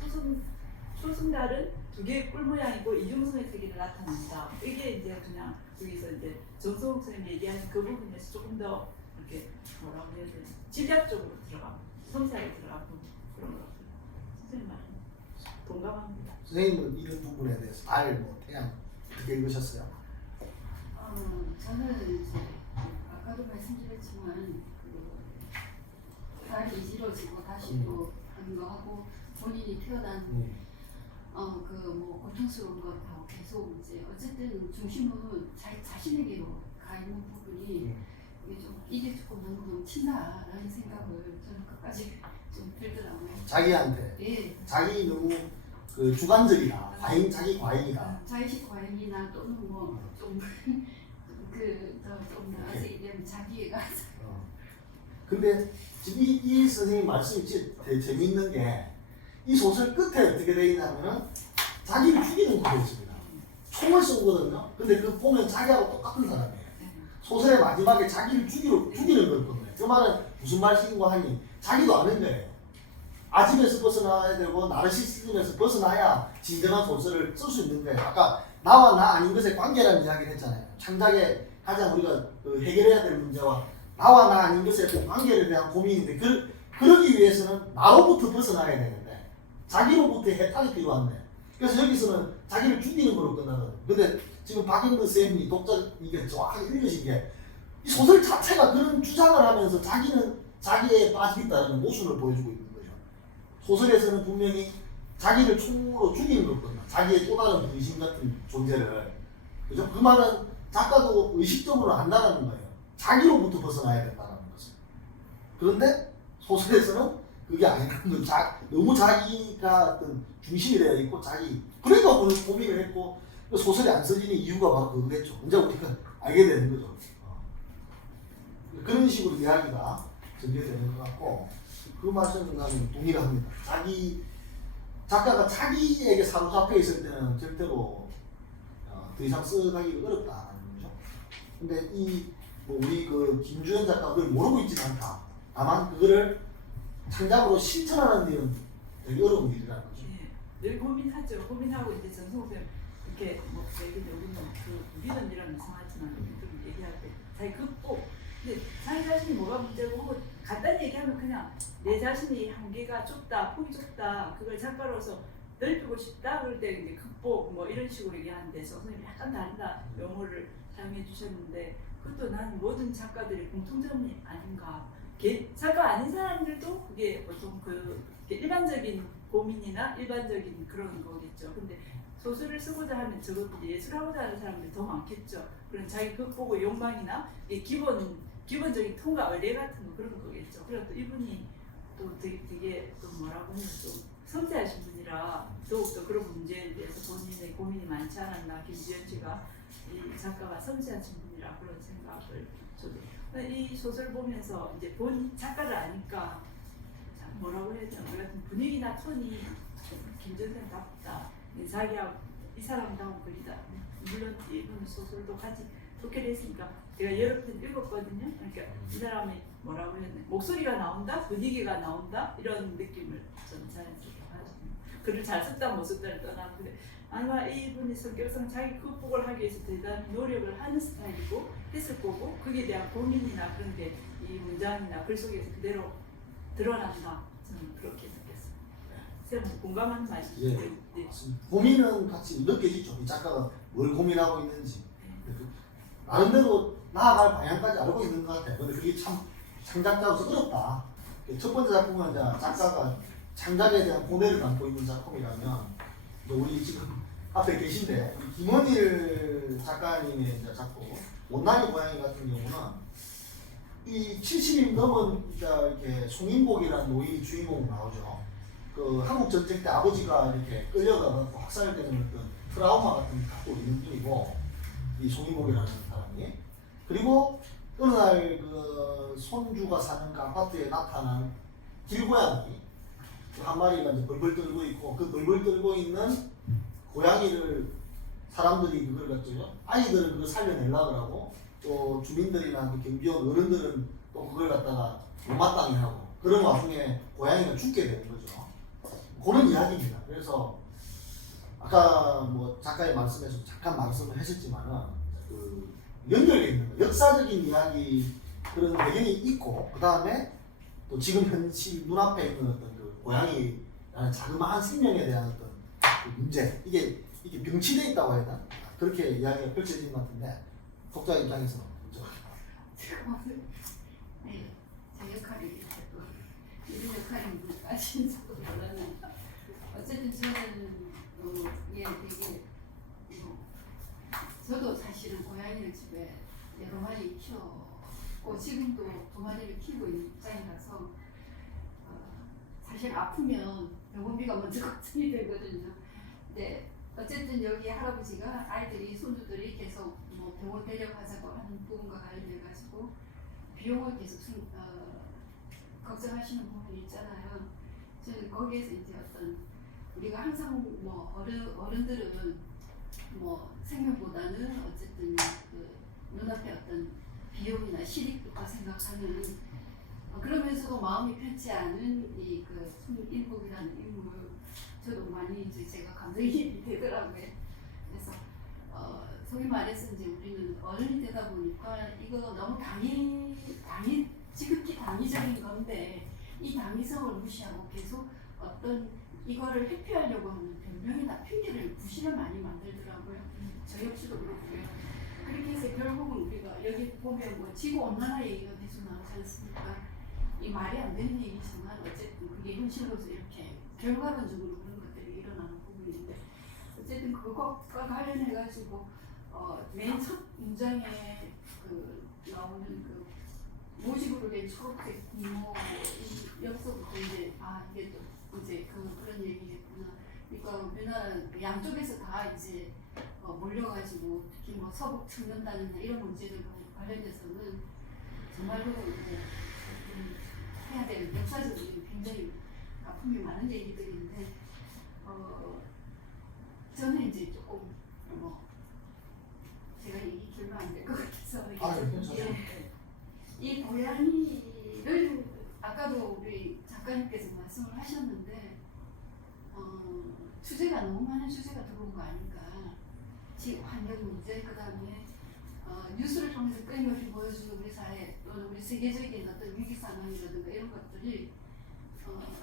초승달은 두 개의 꿀 모양이고 이중성의 세계를 나타낸다. 이게 이제 그냥 여기서 이제 정성욱 선생님이 얘기하신 그 부분에서 조금 더 이렇게 뭐라고 해야 되나 집약적으로 들어가고 섬세하게 들어가고 그런 것 같아요. 선생님 말은 동감합니다. 선생님은 이런 부분에 대해서 달, 뭐 태양 어떻게 읽으셨어요? 저는 이제 아까도 말씀드렸지만 달이 이지러지고 다시 또 하는 거 하고 본인이 태어난 그 뭐 고통스러운 것 다 계속 이제 어쨌든 중심은 자신에게로 가 있는 부분이 이게 좀 이게 조금 너무 넘친다라는 생각을 저는 끝까지 좀 들더라고요. 자기한테. 예. 자기 너무 그 주관적이다. 자기 과잉이다. 자의식 과잉이나 또는 뭐 좀 좀 나아지게 되면 자기애가. 근데 지금 이 선생님 말씀이 진짜 되게 재밌는 게 이 소설 끝에 어떻게 되어 있냐면은 자기를 죽이는 구절이 있습니다. 총을 쏘거든요. 근데 그 보면 자기하고 똑같은 사람이에요. 소설의 마지막에 자기를 죽이는 거거든요. 그 말은 무슨 말씀인가 하니 자기도 아는 거예요. 아집에서 벗어나야 되고 나르시시즘에서 벗어나야 진정한 소설을 쓸 수 있는 거예요. 아까 나와 나 아닌 것의 관계라는 이야기를 했잖아요. 창작에 가장 우리가 해결해야 될 문제와 나와 나 아닌 것의 그 관계에 대한 고민인데 그러기 위해서는 나로부터 벗어나야 되는데 자기로부터 해탈이 필요한데 그래서 여기서는 자기를 죽이는 걸로 끝나거든요. 근데 지금 박영근 쌤이 독자 이게 정확하게 읽으신 게 이 소설 자체가 그런 주장을 하면서 자기는 자기에 빠져있다는 모순을 보여주고 있는 거죠. 소설에서는 분명히 자기를 총으로 죽이는 거거든요. 자기의 또 다른 분신 같은 존재를. 그죠? 그 말은 작가도 의식적으로 안다는 거예요. 자기로부터 벗어나야 된다는 것을. 그런데 소설에서는 그게 아니라 너무 자기가 어떤 중심이 되어 있고 그러니까 고민을 했고 소설이 안 써지는 이유가 바로 그거겠죠. 이제 우리가 알게 되는 거죠. 그런 식으로 이야기가 전개되는 것 같고 그 말씀은 나는 동의를 합니다. 작가가 자기에게 사로잡혀 있을 때는 절대로 더 이상 써가기 어렵다는 거죠. 근데 뭐 우리 그 김주현 작가가 그걸 모르고 있지는 않다. 다만 그거를 창작으로 실천하는 일은 되게 어려운 일이라는 거죠. 네, 늘 고민하죠. 고민하고 이제 전성쌤 이렇게 뭐 얘기 여기는 그 믿음이라는 이상하지만 좀 얘기할 때 자기 극복. 근데 자기 자신이 뭐가 문제고 혹은 간단히 얘기하면 그냥 내 자신이 한계가 좁다, 폭이 좁다. 그걸 작가로서 넓히고 싶다. 그럴 때 이제 극복 뭐 이런 식으로 얘기하는데 선생님이 약간 다르다 용어를 사용해 주셨는데 그것도 난 모든 작가들의 공통점이 아닌가. 작가 아닌 사람들도 그게 보통 그 일반적인 고민이나 일반적인 그런 거겠죠. 근데 소설을 쓰고자 하면 적어도 예술하고자 하는 사람들이 더 많겠죠. 그런 자기 극복의 욕망이나 기본적인 통과 의례 같은 거 그런 거겠죠. 그리고 또 이분이 또 되게 또 뭐라고 하면 좀 섬세하신 분이라 더욱더 그런 문제에 대해서 본인의 고민이 많지 않았나. 김지연 씨가 이 작가가 섬세하신 분이라 그런 생각을 저도 이 소설 보면서 이제 본 작가를 아니까 뭐라고 해야 되나 우리 같은 분위기나 톤이 김전생답다. 자기하고 이 사람다운 글이다. 물론 이분 소설도 같이 독해를 했으니까 제가 여러 편 읽었거든요. 그러니까 이 사람이 뭐라고 해야 되나 목소리가 나온다, 분위기가 나온다 이런 느낌을 저는 자연스럽게 가지고 글을 잘 썼다 못 썼다를 떠나고 근데 아마 이분이 성격상 자기 극복을 하기 위해서 대단히 노력을 하는 스타일이고 했을 거고 거기에 대한 고민이나 그런 게 이 문장이나 글 속에서 그대로 드러난다. 저는 그렇게 느꼈습니다. 쌤은 공감하는 말이죠. 예, 네. 맞습니다. 고민은 같이 느껴지죠. 이 작가가 뭘 고민하고 있는지 나름대로 나아갈 방향까지 알고 있는 것 같아요. 근데 그게 참 창작자로서 어렵다. 첫 번째 작품은 이제 작가가 창작에 대한 고뇌를 담고 있는 작품이라면 우리 지금 앞에 계신데 김원일 작가님의 이제 작품 못난이 고양이 같은 경우는 이 70이 넘은 이렇게 송인복이라는 노인이 주인공 나오죠. 그 한국 전쟁 때 아버지가 이렇게 끌려가고 학살되는 어떤 트라우마 같은 걸 갖고 있는 분이고 이 송인복이라는 사람이 그리고 어느 날 그 손주가 사는 그 아파트에 나타난 길고양이 한 마리가 이제 벌벌 떨고 있고 그 벌벌 떨고 있는 고양이를 사람들이 그걸 갖죠. 아이들은 그걸 살려내려고 하고 또 주민들이나 그 경비원 어른들은 또 그걸 갖다가 못마땅해 하고 그런 와중에 고양이가 죽게 되는 거죠. 그런 이야기입니다. 그래서 아까 뭐 작가의 말씀에서 잠깐 말씀을 하셨지만은 그 연결되어 있는 거 역사적인 이야기 그런 배경이 있고 그 다음에 또 지금 현실 눈앞에 있는 어떤 그 고양이라는 자그마한 생명에 대한 어떤 그 문제 이게 병치되어 있다고 해야 되나? 그렇게 이야기가 펼쳐진 것 같은데 독자 입장에서는 네, 제 역할이 이렇게 또 이런 역할인지까지는 몰랐는데 어쨌든 저는 예 되게 저도 사실은 고양이를 집에 여러 마리 키웠고 지금도 2마리를 키우고 있는 입장이라서 사실 아프면 병원비가 먼저 걱정이 되거든요. 근데 어쨌든 여기 할아버지가 아이들이 손주들이 계속 뭐 병원 데려가자고 하는 부분과 관련해 가지고 비용을 계속 걱정하시는 부분이 있잖아요. 저는 거기에서 이제 어떤 우리가 항상 뭐 어른들은 뭐 생명보다는 어쨌든 그 눈앞에 어떤 비용이나 실익부터 생각하는 그러면서도 마음이 편치 않은 이 그 손인복이라는 인물 저도 많이 이제 제가 감정이입이 되더라고요. 그래서 소위 말해서 이제 우리는 어른이 되다 보니까 이거 너무 지극히 당위적인 건데 이 당위성을 무시하고 계속 어떤 이거를 회피하려고 하는 변명이나 핑계를 부실을 많이 만들더라고요. 저 역시도 그렇고요. 그렇게 해서 결국은 우리가 여기 보면 뭐 지구 온난화 얘기가 계속 나오지 않습니까? 이 말이 안 되는 얘기지만 어쨌든 그게 현실로서 이렇게 결과론적으로 그런 것들이 일어나는 부분인데 어쨌든 그것과 관련해 가지고 맨 첫 문장에 그 나오는 그 모집으로 된 초록색 공모 여기서부터 이제 이게 또 이제 그런 얘기겠구나. 그러니까 우리나라 양쪽에서 다 이제 몰려가지고 특히 뭐 서북 청년단이나 이런 문제들과 관련돼서는 정말로 이제 해야 되는 역사적으로 굉장히 아픔이 많은 얘기들인데 저는 이제 조금 제가 얘기 결론 안 될 것 같아서 괜찮아요. 이 고양이를 아까도 우리 작가님께서 말씀을 하셨는데 주제가 너무 많은 주제가 들어온 거 아닌가. 환경 문제, 그 다음에 뉴스를 통해서 끊임없이 보여주는 우리 사회 또는 우리 세계적인 어떤 위기 상황이라든가 이런 것들이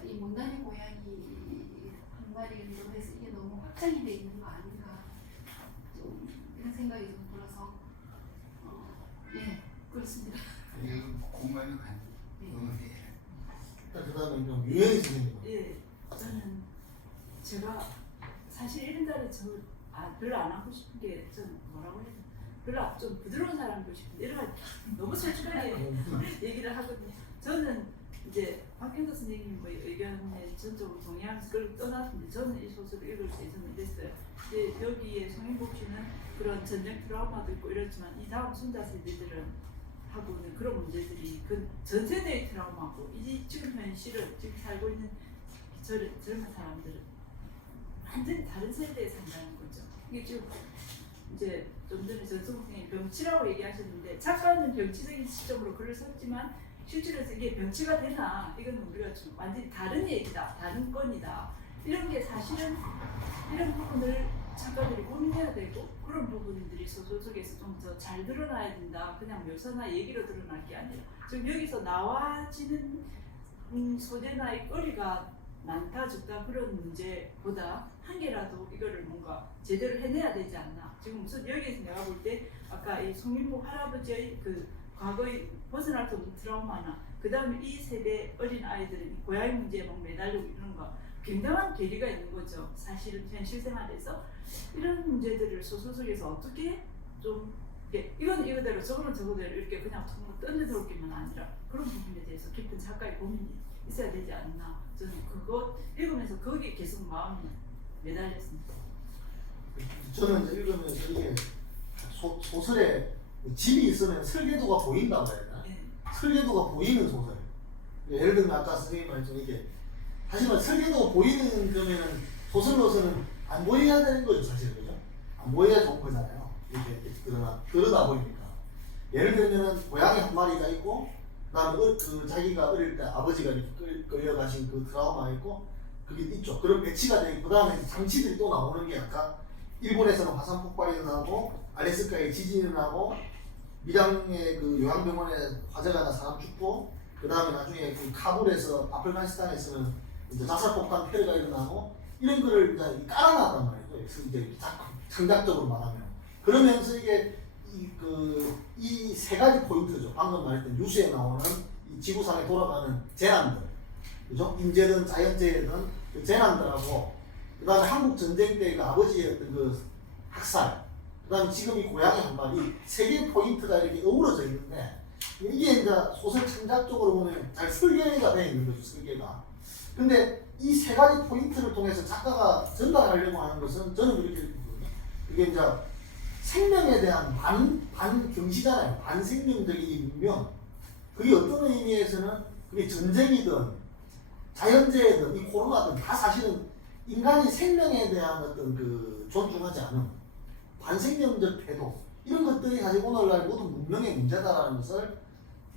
이 못난이 고양이 한 마리로 해서 이게 너무 확장이 돼 있는 거 아닌가 좀 이런 생각이 좀 들어서 예 그렇습니다. 이거 공부하는 거 아니에요? 그 다음에 좀 유연히 선생님. 예, 저는 제가 사실 이런 자리 별로 안 하고 싶은 게 좀 뭐라고 해야 되나 별로 좀 부드러운 사람이고 싶은데 이런 너무 솔직하게 얘기를 하거든요. 저는 이제 박경서 선생님 뭐 의견에 전적으로 동의하면서 그걸 떠났는데 저는 이 소설을 읽을 때 저는 이랬어요. 이제 여기에 송인복 씨는 그런 전쟁 트라우마도 있고 이렇지만 이 다음 순자 세대들은 하고는 그런 문제들이 그 전 세대의 트라우마고 이 지금 현실을 지금 살고 있는 젊은 사람들은 완전히 다른 세대에 산다는 거죠. 이게 지금 이제 좀 전에 전승우 선생님이 병치라고 얘기하셨는데 작가는 병치적인 시점으로 글을 썼지만 실제로 이게 병치가 되나 이건 우리가 좀 완전히 다른 얘기다, 다른 건이다. 이런 게 사실은 이런 부분을 작가들이 고민해야 되고 그런 부분들이 소설 속에서 좀 더 잘 드러나야 된다. 그냥 묘사나 얘기로 드러날 게 아니라 지금 여기서 나와지는 소재나 이 거리가 많다 적다 그런 문제보다 한 개라도 이거를 뭔가 제대로 해내야 되지 않나. 지금 우선 여기에서 내가 볼 때 아까 이 송인복 할아버지의 그 과거의 벗어날 수 없는 트라우마나 그 다음에 이 세대 어린 아이들은 고양이 문제에 막 매달리고 이런 거 굉장한 괴리가 있는 거죠. 사실은 현실 생활에서 이런 문제들을 소설 속에서 어떻게 좀 이건 이거대로 저거는 저거대로 이렇게 그냥 던져서 게만 아니라 그런 부분에 대해서 깊은 작가의 고민이 있어야 되지 않나. 저는 그거 읽으면서 거기에 계속 마음이 매달렸습니다. 저는 이제 읽으면서 이게 소설에 집이 있으면 설계도가 보인다고 해야 되나? 네. 설계도가 보이는 소설. 예를 들면 아까 선생님 말씀 이게 하지만 설계도가 보이는 그러면은 소설로서는 안 보여야 되는 거죠, 사실 그죠? 안 보여야 좋은 거잖아요. 이렇게 드러나 보이니까. 예를 들면은 고양이 한 마리가 있고, 그다음에 그 자기가 어릴 때 아버지가 이렇게 끌려가신 그 트라우마 있고, 그게 있죠. 그런 배치가 되고, 그다음에 장치들이 또 나오는 게 아까 일본에서는 화산 폭발이 일어나고, 알래스카에 지진이 일어나고, 밀양의 그 요양병원에 화재가 나 사람 죽고, 그 다음에 나중에 그 카불에서 아프가니스탄에서는 이제 자살폭탄 테러가 일어나고, 이런 거를 이제 깔아놨단 말이죠. 이제 창작적으로 말하면. 그러면서 이게 이 세 가지 포인트죠. 방금 말했던 뉴스에 나오는 이 지구상에 돌아가는 재난들, 그죠? 인재든 자연재해든 그 재난들하고, 그 다음에 한국 전쟁 때 그 아버지의 어떤 그 학살, 그 다음에 지금 이 고양이 한 마리, 세 개의 포인트가 이렇게 어우러져 있는데, 이게 이제 소설 창작적으로 보면 잘 설계가 되어 있는 거죠, 설계가. 근데 이 세 가지 포인트를 통해서 작가가 전달하려고 하는 것은 저는 그렇게 보거든요. 이게 이제 생명에 대한 반경시잖아요. 반생명적인 이 문명. 그게 어떤 의미에서는 그게 전쟁이든 자연재해든 이 코로나든 다 사실은 인간이 생명에 대한 어떤 그 존중하지 않은 반생명적 태도, 이런 것들이 사실 오늘날 모든 문명의 문제다라는 것을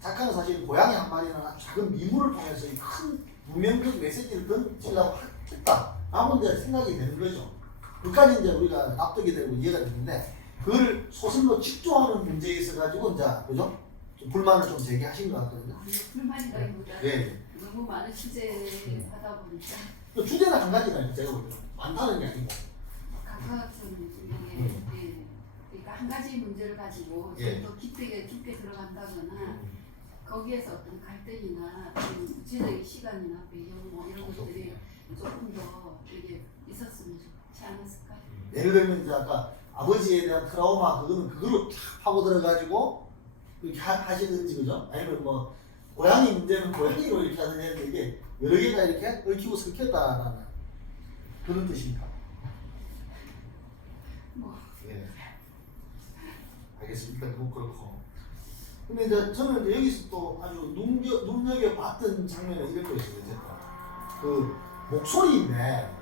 작가는 사실 고양이 한 마리는 아주 작은 미물을 통해서 이 큰 문명적 메시지를 던지려고 했다. 라고 이제 생각이 되는 거죠. 그까지 이제 우리가 납득이 되고 이해가 되는데, 그걸 소설로 직조하는 문제에 있어가지고 이제 그죠? 좀 불만을 좀 제기하신 것 같거든요. 불만이라기보다 네. 너무 많은 주제 하다 보니까 그 주제는 한 가지가 제가 볼 때는 많다는 게 아니고. 각각 좀 이게 그러니까 한 가지 문제를 가지고 좀 더 깊게 들어간다거나 거기에서 어떤 갈등이나 주제적인 시간이나 배경 뭐 이런 것들이 조금 더 이게 있었으면 좋지 않았을까? 예를 들면 이제 아까 아버지에 대한 트라우마 그거로 쫙 파고 들어가지고 이렇게 하시든지 그죠? 아니면 뭐 고양이 문제는 고양이로 이렇게 하든 했는데 이게 여러 개가 이렇게 얽히고 설켰다라는 그런 뜻입니다. 뭐 예. 알겠습니다. 그렇고 근데 이제 저는 이제 여기서 또 아주 눈여겨봤던 장면이 이런 거였어요. 제가 그 목소리인데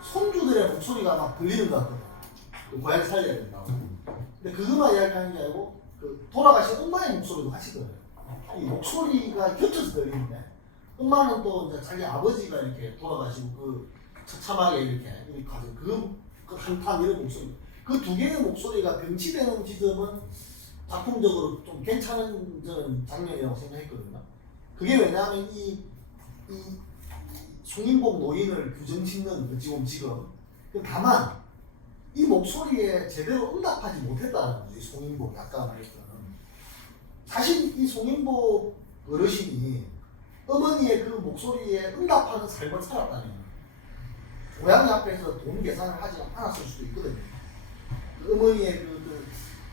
손주들의 목소리가 막 들리는 것 같거든요. 그 고양이 살려야 된다고. 근데 그것만 이야기하는 게 아니고 그 돌아가신 엄마의 목소리도 하시거든요. 이 목소리가 겹쳐서 들리는데 엄마는 또 이제 자기 아버지가 이렇게 돌아가시고 그 처참하게 이렇게 가진 그 한탄 이런 목소리, 그 두 개의 목소리가 병치되는 지점은 작품적으로 좀 괜찮은 저는 장면이라고 생각했거든요. 그게 왜냐하면 이 송인복 노인을 규정짓는 지금 다만 이 목소리에 제대로 응답하지 못했다는 거죠. 이 송인복이 아까 말했던 사실 이 송인복 어르신이 어머니의 그 목소리에 응답하는 삶을 살았다면 고양이 앞에서 돈 계산을 하지 않았을 수도 있거든요. 어머니의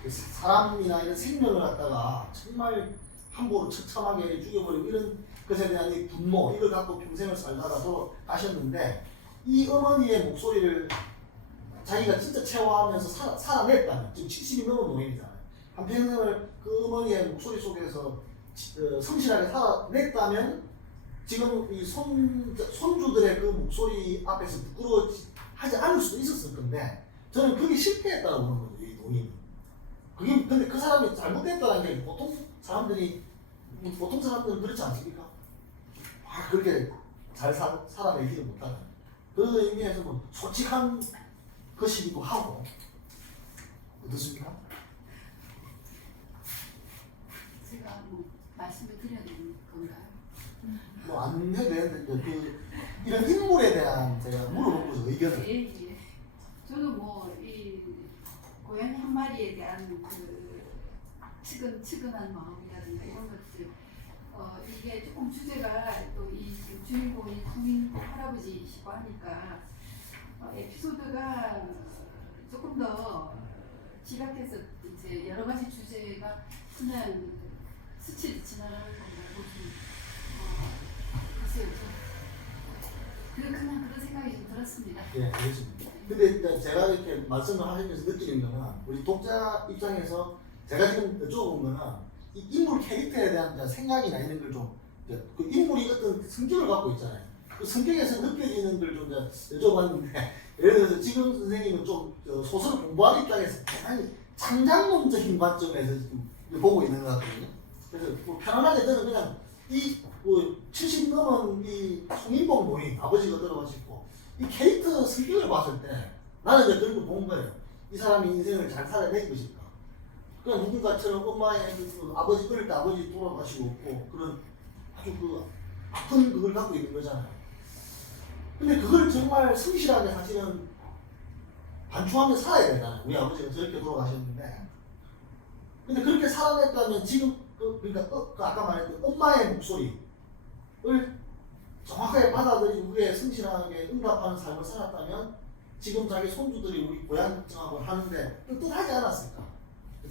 그 사람이나 이런 생명을 갖다가 정말 함부로 처참하게 죽여버리고 이런 것에 대한 이 분노 이걸 갖고 평생을 살다가도 가셨는데 이 어머니의 목소리를 자기가 진짜 체화하면서 살아냈다면 지금 70이 넘은 노인이잖아요. 한평생을 그 어머니의 목소리 속에서 성실하게 살아냈다면 지금 이 손주들의 그 목소리 앞에서 부끄러워하지 않을 수도 있었을 건데 저는 그게 실패했다고 보는 거죠. 이 노인이. 그게 근데 그 사람이 잘못됐다는 게 보통 사람들은 그렇지 않습니까? 그렇게 잘 살아내지는 못하는 그런 의미에서 뭐 솔직한 것이기도 하고 어떻습니까? 제가 뭐 말씀을 드려야 되는 건가요? 뭐 안 해도 되는데 이런 인물에 대한 제가 물어본 거죠. 의견을. 예. 저는 뭐 이 고양이 한 마리에 대한 그 측은한 마음이라든가 이런 것들 이게 조금 주제가 또 이 주인공이 송인복 할아버지이시고 하니까 에피소드가 조금 더 집약해서 이제 여러 가지 주제가 그냥 스치듯 지나가는 거고 글쎄요, 그냥 그런 생각이 좀 들었습니다. 예, 알겠습니다. 근데 이제 제가 이렇게 말씀을 하시면서 느끼는 거는 우리 독자 입장에서 제가 지금 여쭤본 거는 이 인물 캐릭터에 대한 생각이나 이런 걸 좀 그 인물이 어떤 성격을 갖고 있잖아요. 그 성격에서 느껴지는 걸 좀 여쭤봤는데 예를 들어서 지금 선생님은 좀 소설을 공부하는 입장에서 대단히 창작론적인 관점에서 지금 보고 있는 것 같거든요. 그래서 뭐 편안하게 저는 그냥 이 70 넘은 이 송인복 노인 아버지가 들어가시고 이 캐릭터 성격을 봤을 때 나는 이제 그런 걸 본 거예요. 이 사람이 인생을 잘 살아낸 것일까? 그냥 누군가처럼 엄마의 아버지 어릴 때 아버지 돌아가시고 없고 그런 아주 그 아픈 그걸 갖고 있는 거잖아요. 근데 그걸 정말 성실하게 사실은 반추하며 살아야 되잖아요. 우리 아버지가 저렇게 돌아가셨는데 근데 그렇게 살아냈다면 지금 그러니까 아까 말했던 엄마의 목소리를 정확하게 받아들이고 그에 성실하게 응답하는 삶을 살았다면 지금 자기 손주들이 우리 고향 걱정하고 하는데 뜻하지 않았을까?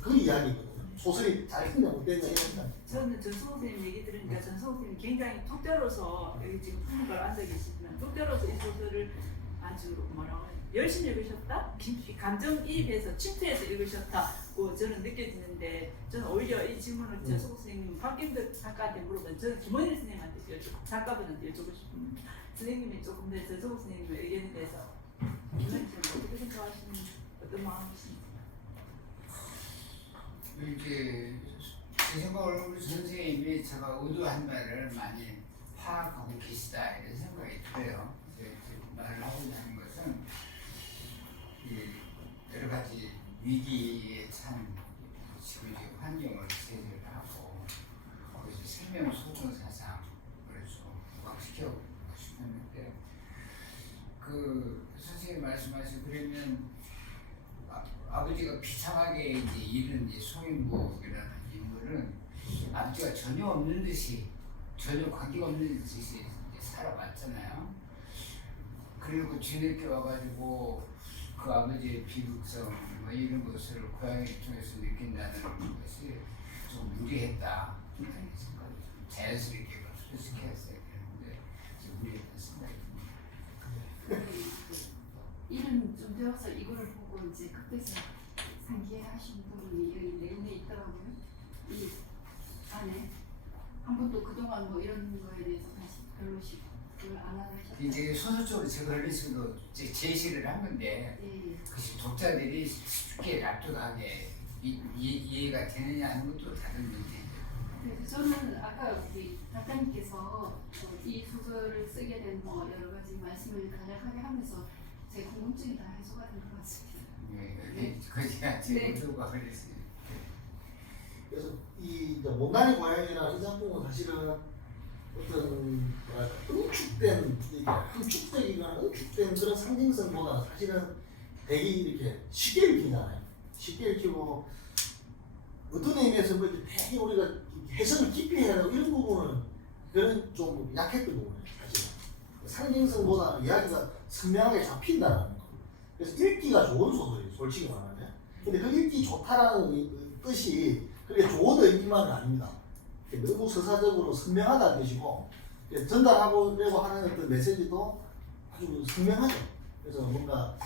그 이야기거든요. 소설이 잘 했냐 못했냐 이런 거. 저는 전수호 선생님 얘기 들으니까 전수호 선생님이 굉장히 독자로서 여기 지금 푸른걸 앉아 계시지만 독자로서 이 소설을 아주 뭐라고 열심히 읽으셨다? 감정이입해서 침투해서 읽으셨다고 저는 느껴지는데 저는 오히려 이 질문을 전수호 선생님 박경덕 작가한테 물어보면 저는 김원일 선생님한테 작가분한테 여쭤보고 싶습니다. 선생님이 조금 더 전수호 선생님의 의견에 대해서 김원일 선생님 어떻게 생각하시는지 어떤 마음이신지. 이렇게 제 생각을 우리 선생님이 제가 의도한 말을 많이 파악하고 계시다 이런 생각이 들어요. 말을 하고자 하는 것은 여러 가지 위기에 찬 지금 환경을 제재를 하고 거기서 생명 소중 사상을 좀 부각시켜 싶었는데 그 선생님 말씀하신 그러면 아버지가 비참하게 이제 잃은 이 송인복이라는 인물은 아버지가 전혀 없는 듯이 전혀 관계가 없는 듯이 이제 살아왔잖아요. 그리고 뒤늦게 와가지고 그 아버지의 비극성 뭐 이런 것을 고향을 통해서 느낀다는 것이 좀 무리했다 이런 생각이 자연스럽게 수식했어야 되는데 좀 무리했다는 생각이 듭니다. 이름 좀 배워서 이거를 보고 이제 그때서 상기하신 부분이 여기 내용에 있더라고요. 이 그동안 뭐 이런 거에 대해서 다시 별로 그걸 안 하셨죠? 이제 소설적으로 제가 리스도 제시를 한 건데 예. 그것이 독자들이 쉽게 압도하게 이해가 되느냐 하는 것도 다른 문제. 그래서 저는 아까 우리 작가님께서 이 소설을 쓰게 된 뭐 여러 가지 말씀을 간략하게 하면서 제 궁금증이 다 해소가 된 것 같습니다. 네, 거기가 제 네. 의도가 그랬어요. 그래서 이 이제 못난이 고양이라는 이 작품은 사실은 어떤 뭐랄까 응축된 이게 응축되기가 응축된 그런 상징성보다 사실은 되게 이렇게 쉽게 읽히잖아요. 쉽게 읽히고 어떤 의미에서 뭐 이렇게 되게 우리가 해석을 깊이 해야 되고 이런 부분은 그런 좀 약했던 부분이에요. 사실은 상징성보다는 이야기가 선명하게 잡힌다는 거. 그래서 읽기가 좋은 소설이에요. 솔직히 말하면. 근데 그 읽기 좋다라는 그 뜻이 그게 좋은 의미만은 아닙니다. 너무 서사적으로 선명하다는 뜻이고 전달하려고 하는 어떤 메시지도 아주 선명하죠. 그래서 뭔가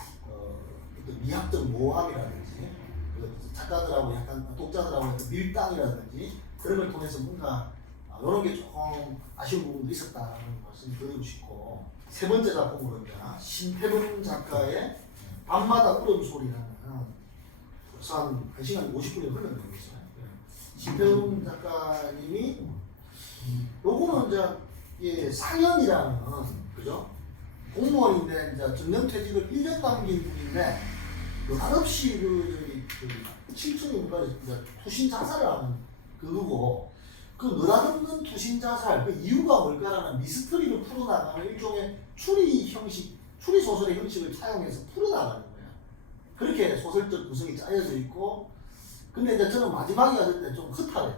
어떤 미학적 모함이라든지 작가들하고 약간 독자들하고 약간 밀당이라든지 그런 걸 통해서 뭔가 이런 게 조금 아쉬운 부분도 있었다는 말씀 드리고 싶고 세 번째 작품으로 이제 신태범 작가의 밤마다 울음소리라는 벌써 한 1시간 50분이 흘렀네요. 신태범 작가님이 요거는 이제 상현이라는 그죠? 공무원인데 이제 정년퇴직을 1년 남긴 분인데 느닷없이 저기 7층인가 이제 투신 자살을 하는 그거고 그 느닷없는 투신 자살 그 이유가 뭘까라는 미스터리를 풀어나가는 일종의 추리 소설의 형식을 차용해서 풀어나가는 거야. 그렇게 소설적 구성이 짜여져 있고 근데 이제 저는 마지막에 갔을 때 좀 허탈해.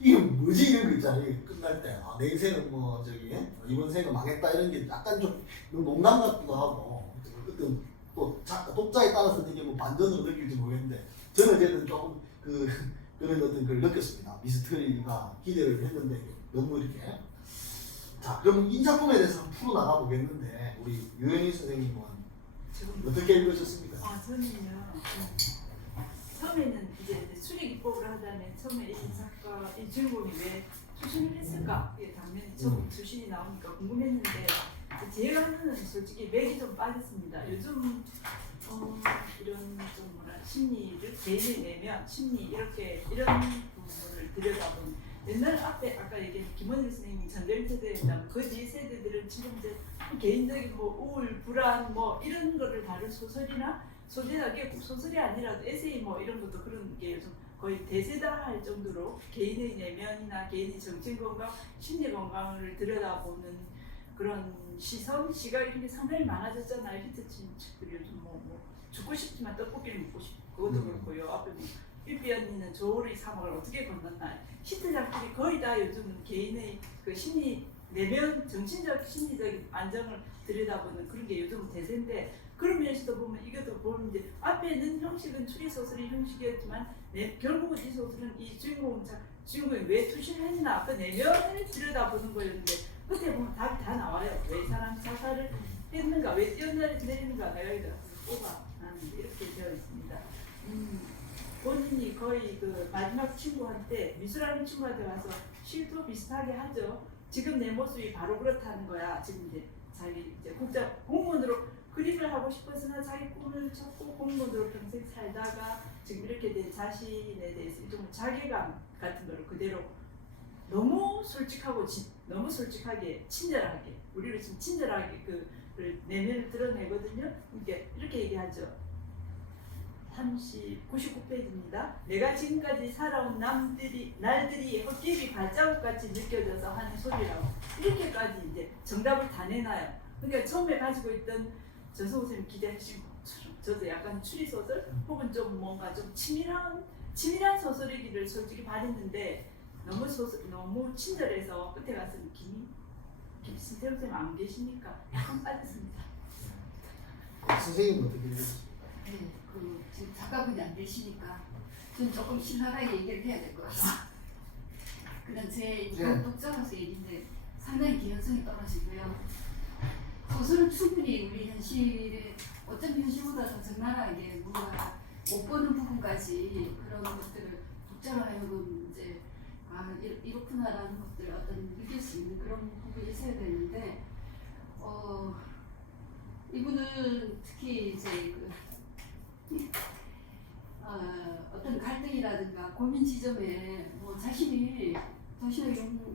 이게 뭐지 이런 거 있잖아요. 끝날 때 내 인생은 뭐 저기 이번 생은 망했다 이런 게 약간 좀 농담 같기도 하고 어떤 또 독자에 따라서 이게 뭐 반전으로 느낄지 모르겠는데 저는 어쨌든 조금 그런 어떤 걸 느꼈습니다. 미스터리가 기대를 했는데 너무 이렇게 자 그럼 이 작품에 대해서 한번 풀어 나가 보겠는데 우리 유현희 선생님은 어떻게 읽으셨습니까? 저는요. 처음에는 이제 추리 기법을 하자면 처음에 이 작가 이 주인공이 왜 투신을 했을까? 이게 당연히 처음 투신이 나오니까 궁금했는데 제가는 솔직히 맥이 좀 빠졌습니다. 요즘 이런 좀 뭐라 심리를 개인을 내면 심리 이렇게 이런 부분을 들여다보면 옛날 앞에 아까 얘기한 김원일 선생님 전절 세대였다면 그 뒤 세대들은 지금 이제 개인적인 뭐 우울, 불안 뭐 이런 거를 다룬 소설이나 소재하게 꼭 소설이 아니라도 에세이 뭐 이런 것도 그런 게 요즘 거의 대세다 할 정도로 개인의 내면이나 개인의 정신 건강, 심리 건강을 들여다보는 그런 시각 이런 게 상당히 많아졌잖아요. 히트친 책들이 요즘 뭐 죽고 싶지만 떡볶이를 먹고 싶고 그것도 그렇고요. 앞에 뭐 삐삐 언니는 저울의 사막을 어떻게 건넜나 히트작들이 거의 다 요즘 개인의 그 심리 내면 정신적 심리적인 안정을 들여다보는 그런 게 요즘 대세인데 그런 면에서도 보면 이것도 보면 이제 앞에는 형식은 추리소설의 형식이었지만 결국은 이 소설은 이 주인공이 왜 투신을 했나 그 내면을 들여다보는 거였는데 끝에 보면 답이 다 나와요. 왜 사람 자살을 했는가 왜 뛰어내리는가 내가 이거 뽑아 나는 이렇게 되어 있습니다. 본인이 거의 그 마지막 친구한테 미술하는 친구한테 와서 실도 비슷하게 하죠. 지금 내 모습이 바로 그렇다는 거야. 지금 이제 자기 이제 공무원으로 그림을 하고 싶었으나 자기 꿈을 찾고 공무원으로 평생 살다가 지금 이렇게 된 자신에 대해서 좀 자괴감 같은 걸 그대로 너무 솔직하고 너무 솔직하게 친절하게 우리를 지금 친절하게 그 내면을 드러내거든요. 이렇게 얘기하죠. 99페이지입니다. 내가 지금까지 살아온 날들이 헛개비 발자국같이 느껴져서 하는 소리라고 이렇게까지 이제 정답을 다 내놔요. 그러니까 처음에 가지고 있던 전성우 선생님 기대하신 것처럼 저도 약간 추리소설 혹은 좀 뭔가 좀 치밀한 소설이기를 솔직히 바랬는데 너무 친절해서 끝에 가서 신태영 선생님 안 계시니까 약간 빠졌습니다. 선생님은 어떻게 읽으셨습니까? 네, 지금 작가분이 안 계시니까 좀 조금 신랄하게 얘기를 해야 될 것 같아요. 그냥 제 독자로서 얘기인데 상당히 개연성이 떨어지고요. 소설은 충분히 우리 현실에 어떤 현실보다 더 적나라하게 뭔가 못 보는 부분까지 그런 것들을 독자로 하여금 이제 아 이렇구나라는 것들을 어떤 느낄 수 있는 그런 부분이 있어야 되는데 이분은 특히 이제 어떤 갈등이라든가 고민 지점에 뭐 자신의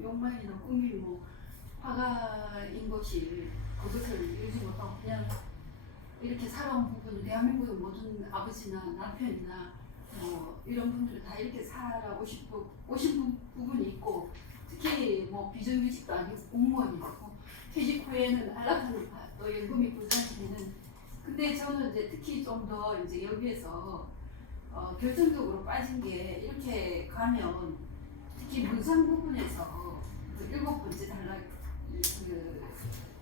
욕망이나 꿈이 뭐 화가인 것이 그것을 이루지 못하고 그냥 이렇게 살아온 부분을 대한민국의 모든 아버지나 남편이나 뭐 이런 분들은 다 이렇게 살아오신 부분이 있고 특히 뭐 비정규직도 아니고 공무원이고 퇴직 후에는 안락한 또 연금이 불가능되는 근데 저는 이제 특히 좀 더 이제 여기에서 결정적으로 빠진 게 이렇게 가면 특히 문상 부분에서 그 7번째 단락 그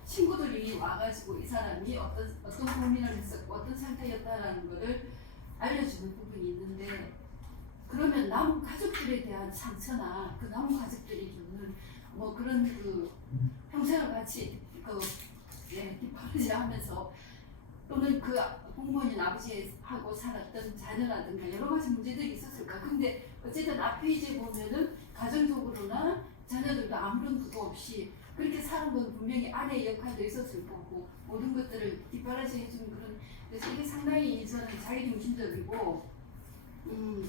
친구들이 와가지고 이 사람이 어떤 고민을 했었고 어떤 상태였다라는 것을 알려주는 부분이 있는데 그러면 남은 가족들에 대한 상처나 그 남은 가족들이 주는 뭐 그런 그 평생을 같이 뒷바라지 하면서 또는 그 부모님 아버지하고 살았던 자녀라든가 여러 가지 문제들이 있었을까. 근데 어쨌든 앞페이지에 보면은 가정적으로나 자녀들도 아무런 그거 없이 그렇게 사는 건 분명히 아내의 역할도 있었을 거고 모든 것들을 뒷바라지 해주는 그런 그래서 이게 상당히 저는 자기중심적이고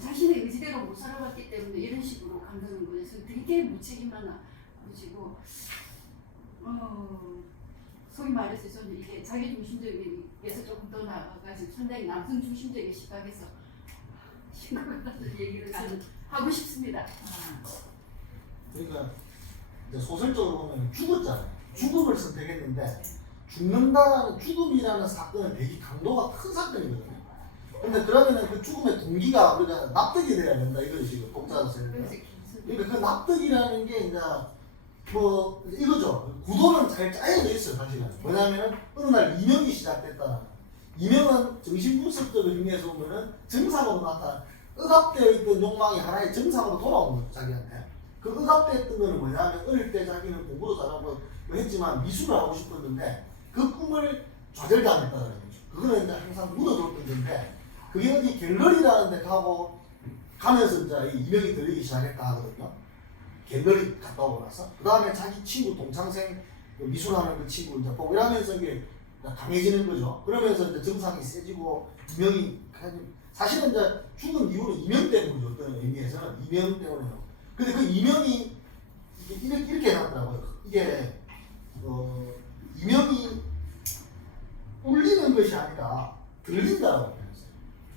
자신의 의지대로 못 살아봤기 때문에 이런 식으로 간다는 거예요. 그래서 되게 무책임한 아버지고 소위 말해서 저는 이게 자기중심적에서 조금 더 나아가지고 상당히 남성중심적인 시각에서 심각하다는 얘기를 저는 하고 싶습니다. 그러니까 이제 소설적으로 보면 죽었잖아요. 죽음을 선택했는데 죽는다라는 죽음이라는 사건은 되게 강도가 큰 사건이거든요. 근데 그러면은 그 죽음의 동기가 우리가 납득이 돼야 된다 이거지 독자로서. 그러니까 그 납득이라는 게 이제 뭐 이거죠. 구도는 잘 짜여져 있어요 사실은. 뭐냐면은 어느 날 이명이 시작됐다. 이명은 정신분석적인 의미에서 보면은 정상으로 나타나 억압되어 있던 욕망이 하나의 정상으로 돌아온 거죠 자기한테. 그 억압됐던 거는 뭐냐면 어릴 때 자기는 공부도 잘하고 했지만 미술을 하고 싶었는데 그 꿈을 좌절당했다는 거죠. 그거는 이제 항상 묻어뒀던 건데 그게 어디 갤러리라는 데 가면서 이제 이 이명이 들리기 시작했다 하거든요. 갤러리 갔다 오고 나서 그 다음에 자기 친구 동창생 미술하는 그 친구 이제 보고 이러면서 이게 강해지는 거죠. 그러면서 이제 정상이 세지고 이명이 사실은 이제 죽은 이유는 이명 때문이죠. 어떤 의미에서는 이명 때문에요. 근데 그 이명이 이렇게 해놨더라고요. 이게 이명이 울리는 것이 아니라 들린다라고 표현했어요.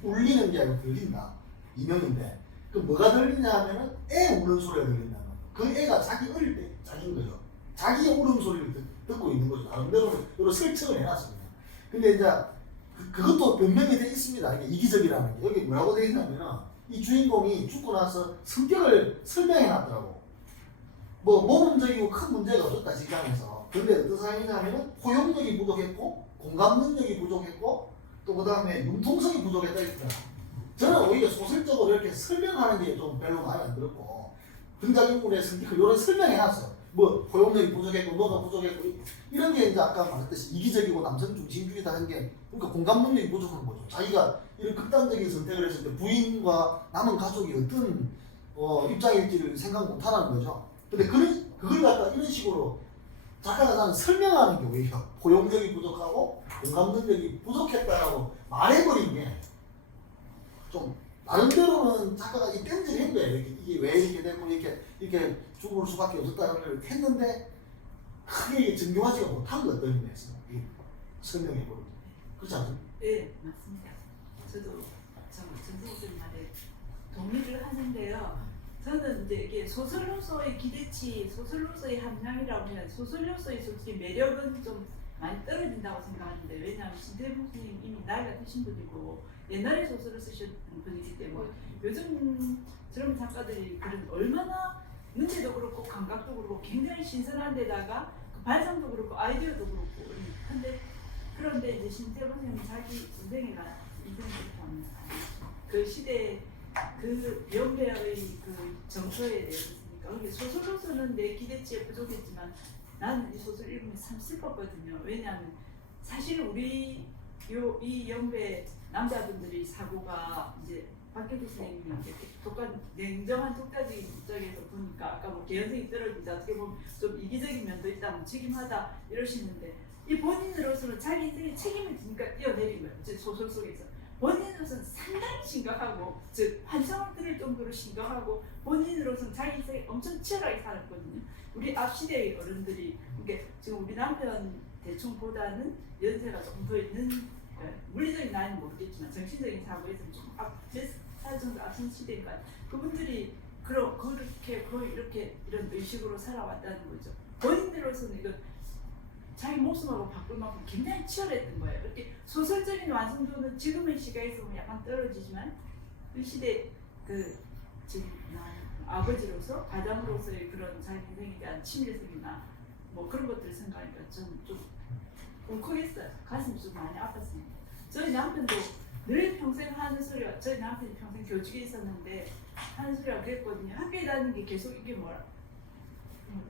울리는 게 아니라 들린다. 이명인데 그 뭐가 들리냐 하면은 애 우는 소리가 들린다는 거예요. 그 애가 자기 어릴 때 자기인 거죠. 자기의 울음소리를 듣고 있는 거죠. 나름대로 여러 설정을 해놨습니다. 근데 이제 그것도 변명이 돼 있습니다. 이게 이기적이라는 게. 여기 뭐라고 돼 있냐면은 이 주인공이 죽고 나서 성격을 설명해 놨더라고. 뭐 모범적이고 큰 문제가 없었다 직장에서. 근데 어떤 사람이냐면은 포용력이 부족했고 공감 능력이 부족했고 또 그 다음에 융통성이 부족했다 했더라. 저는 오히려 소설적으로 이렇게 설명하는 게 좀 별로 마음에 안 들었고 등장인물의 성격을 이런 설명해놨어. 뭐 포용력이 부족했고 뭐가 부족했고 이런 게 이제 아까 말했듯이 이기적이고 남성 중심주의다 하는 게 그러니까 공감 능력이 부족한 거죠. 자기가 이런 극단적인 선택을 했을 때 부인과 남은 가족이 어떤 입장일지를 생각 못하는 거죠. 근데 그걸 갖다 이런 식으로 작가가 나는 설명하는 게 오히려 포용력이 부족하고 공감 능력이 부족했다라고 말해버린 게 좀 나름대로는 작가가 이 땜질을 한 거예요. 이게 왜 이렇게 되고 이렇게 죽을 수밖에 없었다는 걸 했는데 크게 이게 정교하지가 못한 거 어떤 의미에서 설명해보는 그렇지 않습니까? 네, 맞습니다. 저도 전선생 말에 동의를 하는데요. 저는 이제 이게 소설로서의 기대치, 소설로서의 함량이라고 하면 소설로서의 솔직히 매력은 좀 많이 떨어진다고 생각하는데 왜냐하면 신대범 선생님 이미 나이가 드신 분이고 옛날에 소설을 쓰셨던 분이기 때문에 요즘 젊은 작가들이 그런 얼마나 문제도 그렇고 감각도 그렇고 굉장히 신선한 데다가 그 발상도 그렇고 아이디어도 그렇고 그런데 이제 신대범 선생님이 자기 인생이나 그 시대 그 연배의 그 정서에 대해서 쓰니까 그게 소설로서는 내 기대치에 부족했지만 나는 이 소설 읽으면서 참 슬펐거든요. 왜냐하면 사실 우리 이 연배 남자분들이 사고가 이제 박경태 선생님이 이렇게 냉정한 독자적인 입장에서 보니까 아까 뭐 개연성이 떨어지자 어떻게 보면 좀 이기적인 면도 있다, 뭐 책임하다 이러시는데 이 본인으로서는 자기 인생에 책임을 지니까 뛰어내린 거예요. 제 소설 속에서 본인으로서는 상당히 심각하고 즉 환청을 들을 정도로 심각하고 본인으로서는 자기 인생에 엄청 치열하게 살았거든요. 우리 앞 시대의 어른들이 이게 지금 우리 남편 대충보다는 연세가 조금 더 있는 물리적인 나이는 모르겠지만 정신적인 사고에서는 좀 몇 정도 앞선 시대니까 그분들이 그렇게 거의 이렇게 이런 의식으로 살아왔다는 거죠. 본인들로서는 이거 자기 목숨하고 바꿀 만큼 굉장히 치열했던 거예요. 이렇게 소설적인 완성도는 지금의 시각에서 보면 약간 떨어지지만 그 시대 지금 아버지로서 가장으로서의 그런 자기 인생에 대한 친밀성이나 뭐 그런 것들을 생각하니까 저는 좀 울컥했어요. 가슴이 좀 많이 아팠습니다. 저희 남편도 늘 평생 하는 소리가 저희 남편이 평생 교직에 있었는데 하는 소리가 그랬거든요. 학교에 다니는 게 계속 이게 뭐라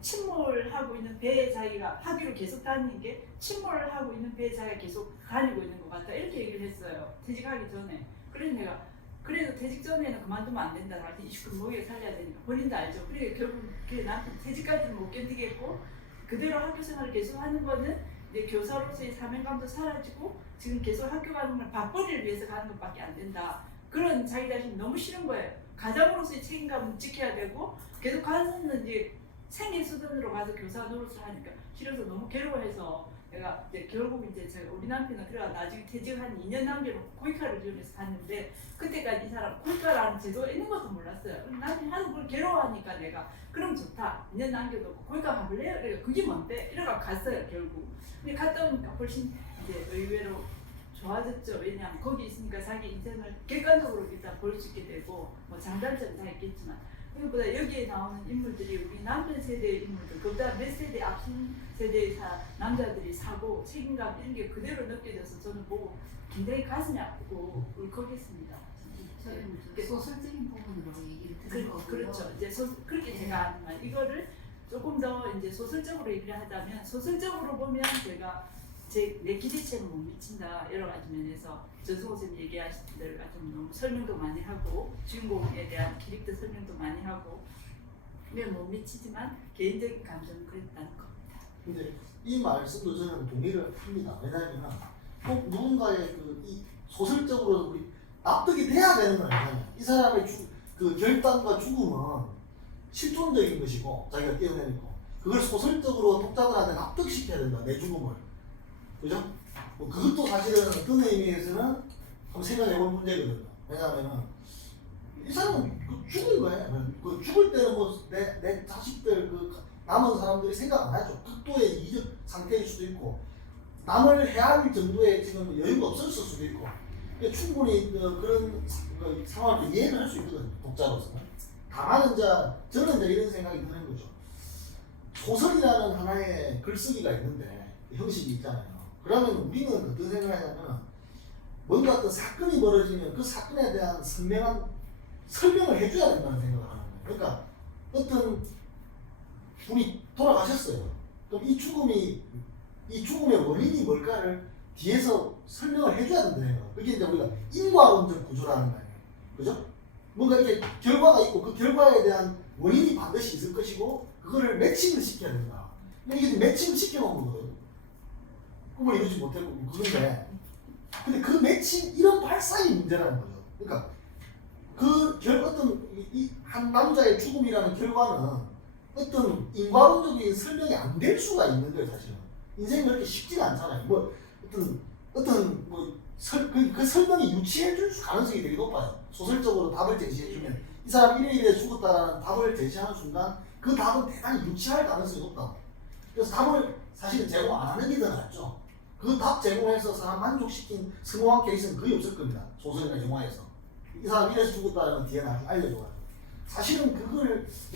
침몰하고 있는 배에 자기가 학교로 계속 다니는 게 침몰하고 있는 배에 자기가 계속 다니고 있는 것 같다 이렇게 얘기를 했어요. 퇴직하기 전에. 그래서 내가 그래도 퇴직 전에는 그만두면 안 된다. 나한테 이슈 목에 살려야 되니까 본인도 알죠. 그래 결국 남편 퇴직까지는 못 견디겠고 그대로 학교 생활을 계속 하는 거는 이제 교사로서의 사명감도 사라지고 지금 계속 학교 가는 걸 밥벌이를 위해서 가는 것밖에 안 된다. 그런 자기 자신이 너무 싫은 거예요. 가장으로서의 책임감은 지켜야 되고 계속 가서는 이제 생계 수단으로 가서 교사 노릇을 하니까 싫어서 너무 괴로워해서 내가 이제 결국 이제 제가 우리 남편은 그래가 나중에 퇴직 한 2년 남겨놓고 고위카를 지원해서 갔는데 그때까지 이 사람 고위카라는 제도가 있는 것도 몰랐어요. 남편이 하도 그걸 괴로워하니까 내가 그럼 좋다 2년 남겨놓고 고위카 가볼래요? 그러니까 그게 뭔데? 이러고 갔어요 결국. 근데 갔다 오니까 훨씬 이제 의외로 좋아졌죠. 왜냐하면 거기 있으니까 자기 인생을 객관적으로 일단 볼 수 있게 되고 뭐 장단점은 다 있겠지만 그보다 여기에 나오는 인물들이 우리 남편 세대의 인물들 그보다 몇 세대 앞선 세대의 남자들이 사고 책임감 이런 게 그대로 느껴져서 저는 보고 굉장히 가슴이 아프고 울컥했습니다. 저는 소설적인 부분으로 얘기를 드린 거고요. 그렇죠. 이제 그렇게 제가 하지만 이거를 조금 더 이제 소설적으로 얘기를 하자면 소설적으로 보면 제가 내 기대치에는 못 미친다 여러 가지 면에서 전승호 선생님 얘기하신 대로 좀 너무 설명도 많이 하고 주인공에 대한 캐릭터 설명도 많이 하고 그냥 못 미치지만 개인적인 감정은 그랬다는 겁니다. 근데 이 말씀도 저는 동의를 합니다. 왜냐하면 꼭 누군가의 이 소설적으로 우리 납득이 돼야 되는 건 아니잖아요. 이 사람의 그 결단과 죽음은 실존적인 것이고 자기가 뛰어내니까 그걸 소설적으로 독자들한테 납득시켜야 된다. 내 죽음을. 그죠? 뭐 그것도 사실은 어떤 의미에서는 한번 생각해볼 문제거든요. 왜냐하면 이 사람은 죽을 거예요. 그 죽을 때는 뭐 내 자식들 남은 사람들이 생각 안 하죠. 극도의 이적 상태일 수도 있고 남을 해할 정도의 지금 여유가 없었을 수도 있고 충분히 그런 상황을 이해를 할 수 있거든요. 독자로서는. 다만 저는 이런 생각이 드는 거죠. 소설이라는 하나의 글쓰기가 있는데 형식이 있잖아요. 그러면 우리는 어떤 생각을 하냐면 뭔가 어떤 사건이 벌어지면 그 사건에 대한 선명한 설명을 해줘야 된다는 생각을 하는 거예요. 그러니까 어떤 분이 돌아가셨어요. 그럼 이 죽음의 원인이 뭘까를 뒤에서 설명을 해줘야 된다는 거예요. 그게 이제 우리가 인과론적 구조라는 거예요. 그죠? 뭔가 이렇게 결과가 있고 그 결과에 대한 원인이 반드시 있을 것이고 그거를 매칭을 시켜야 된다. 근데 이게 매칭을 시켜놓은 거거든요. 꿈을 이루지 못했고 그런데 근데 그 매칭 이런 발상이 문제라는 거죠. 그러니까 어떤 한 남자의 죽음이라는 결과는 어떤 인과론적인 설명이 안 될 수가 있는 거예요. 사실은 인생이 그렇게 쉽지가 않잖아요. 뭐 어떤 그 설명이 유치해 줄 가능성이 되게 높아요. 소설적으로 답을 제시해 주면 이 사람 이래 죽었다라는 답을 제시하는 순간 그 답은 대단히 유치할 가능성이 높다. 그래서 답을 사실은 제공 안 하는 게 더 낫죠. 그 답 제공해서 사람 만족시킨 성공한 케이스는 거의 없을 겁니다. 소설이나 영화에서. 이 사람 이래서 죽었다는 뒤에 나중에 알려줘요. 사실은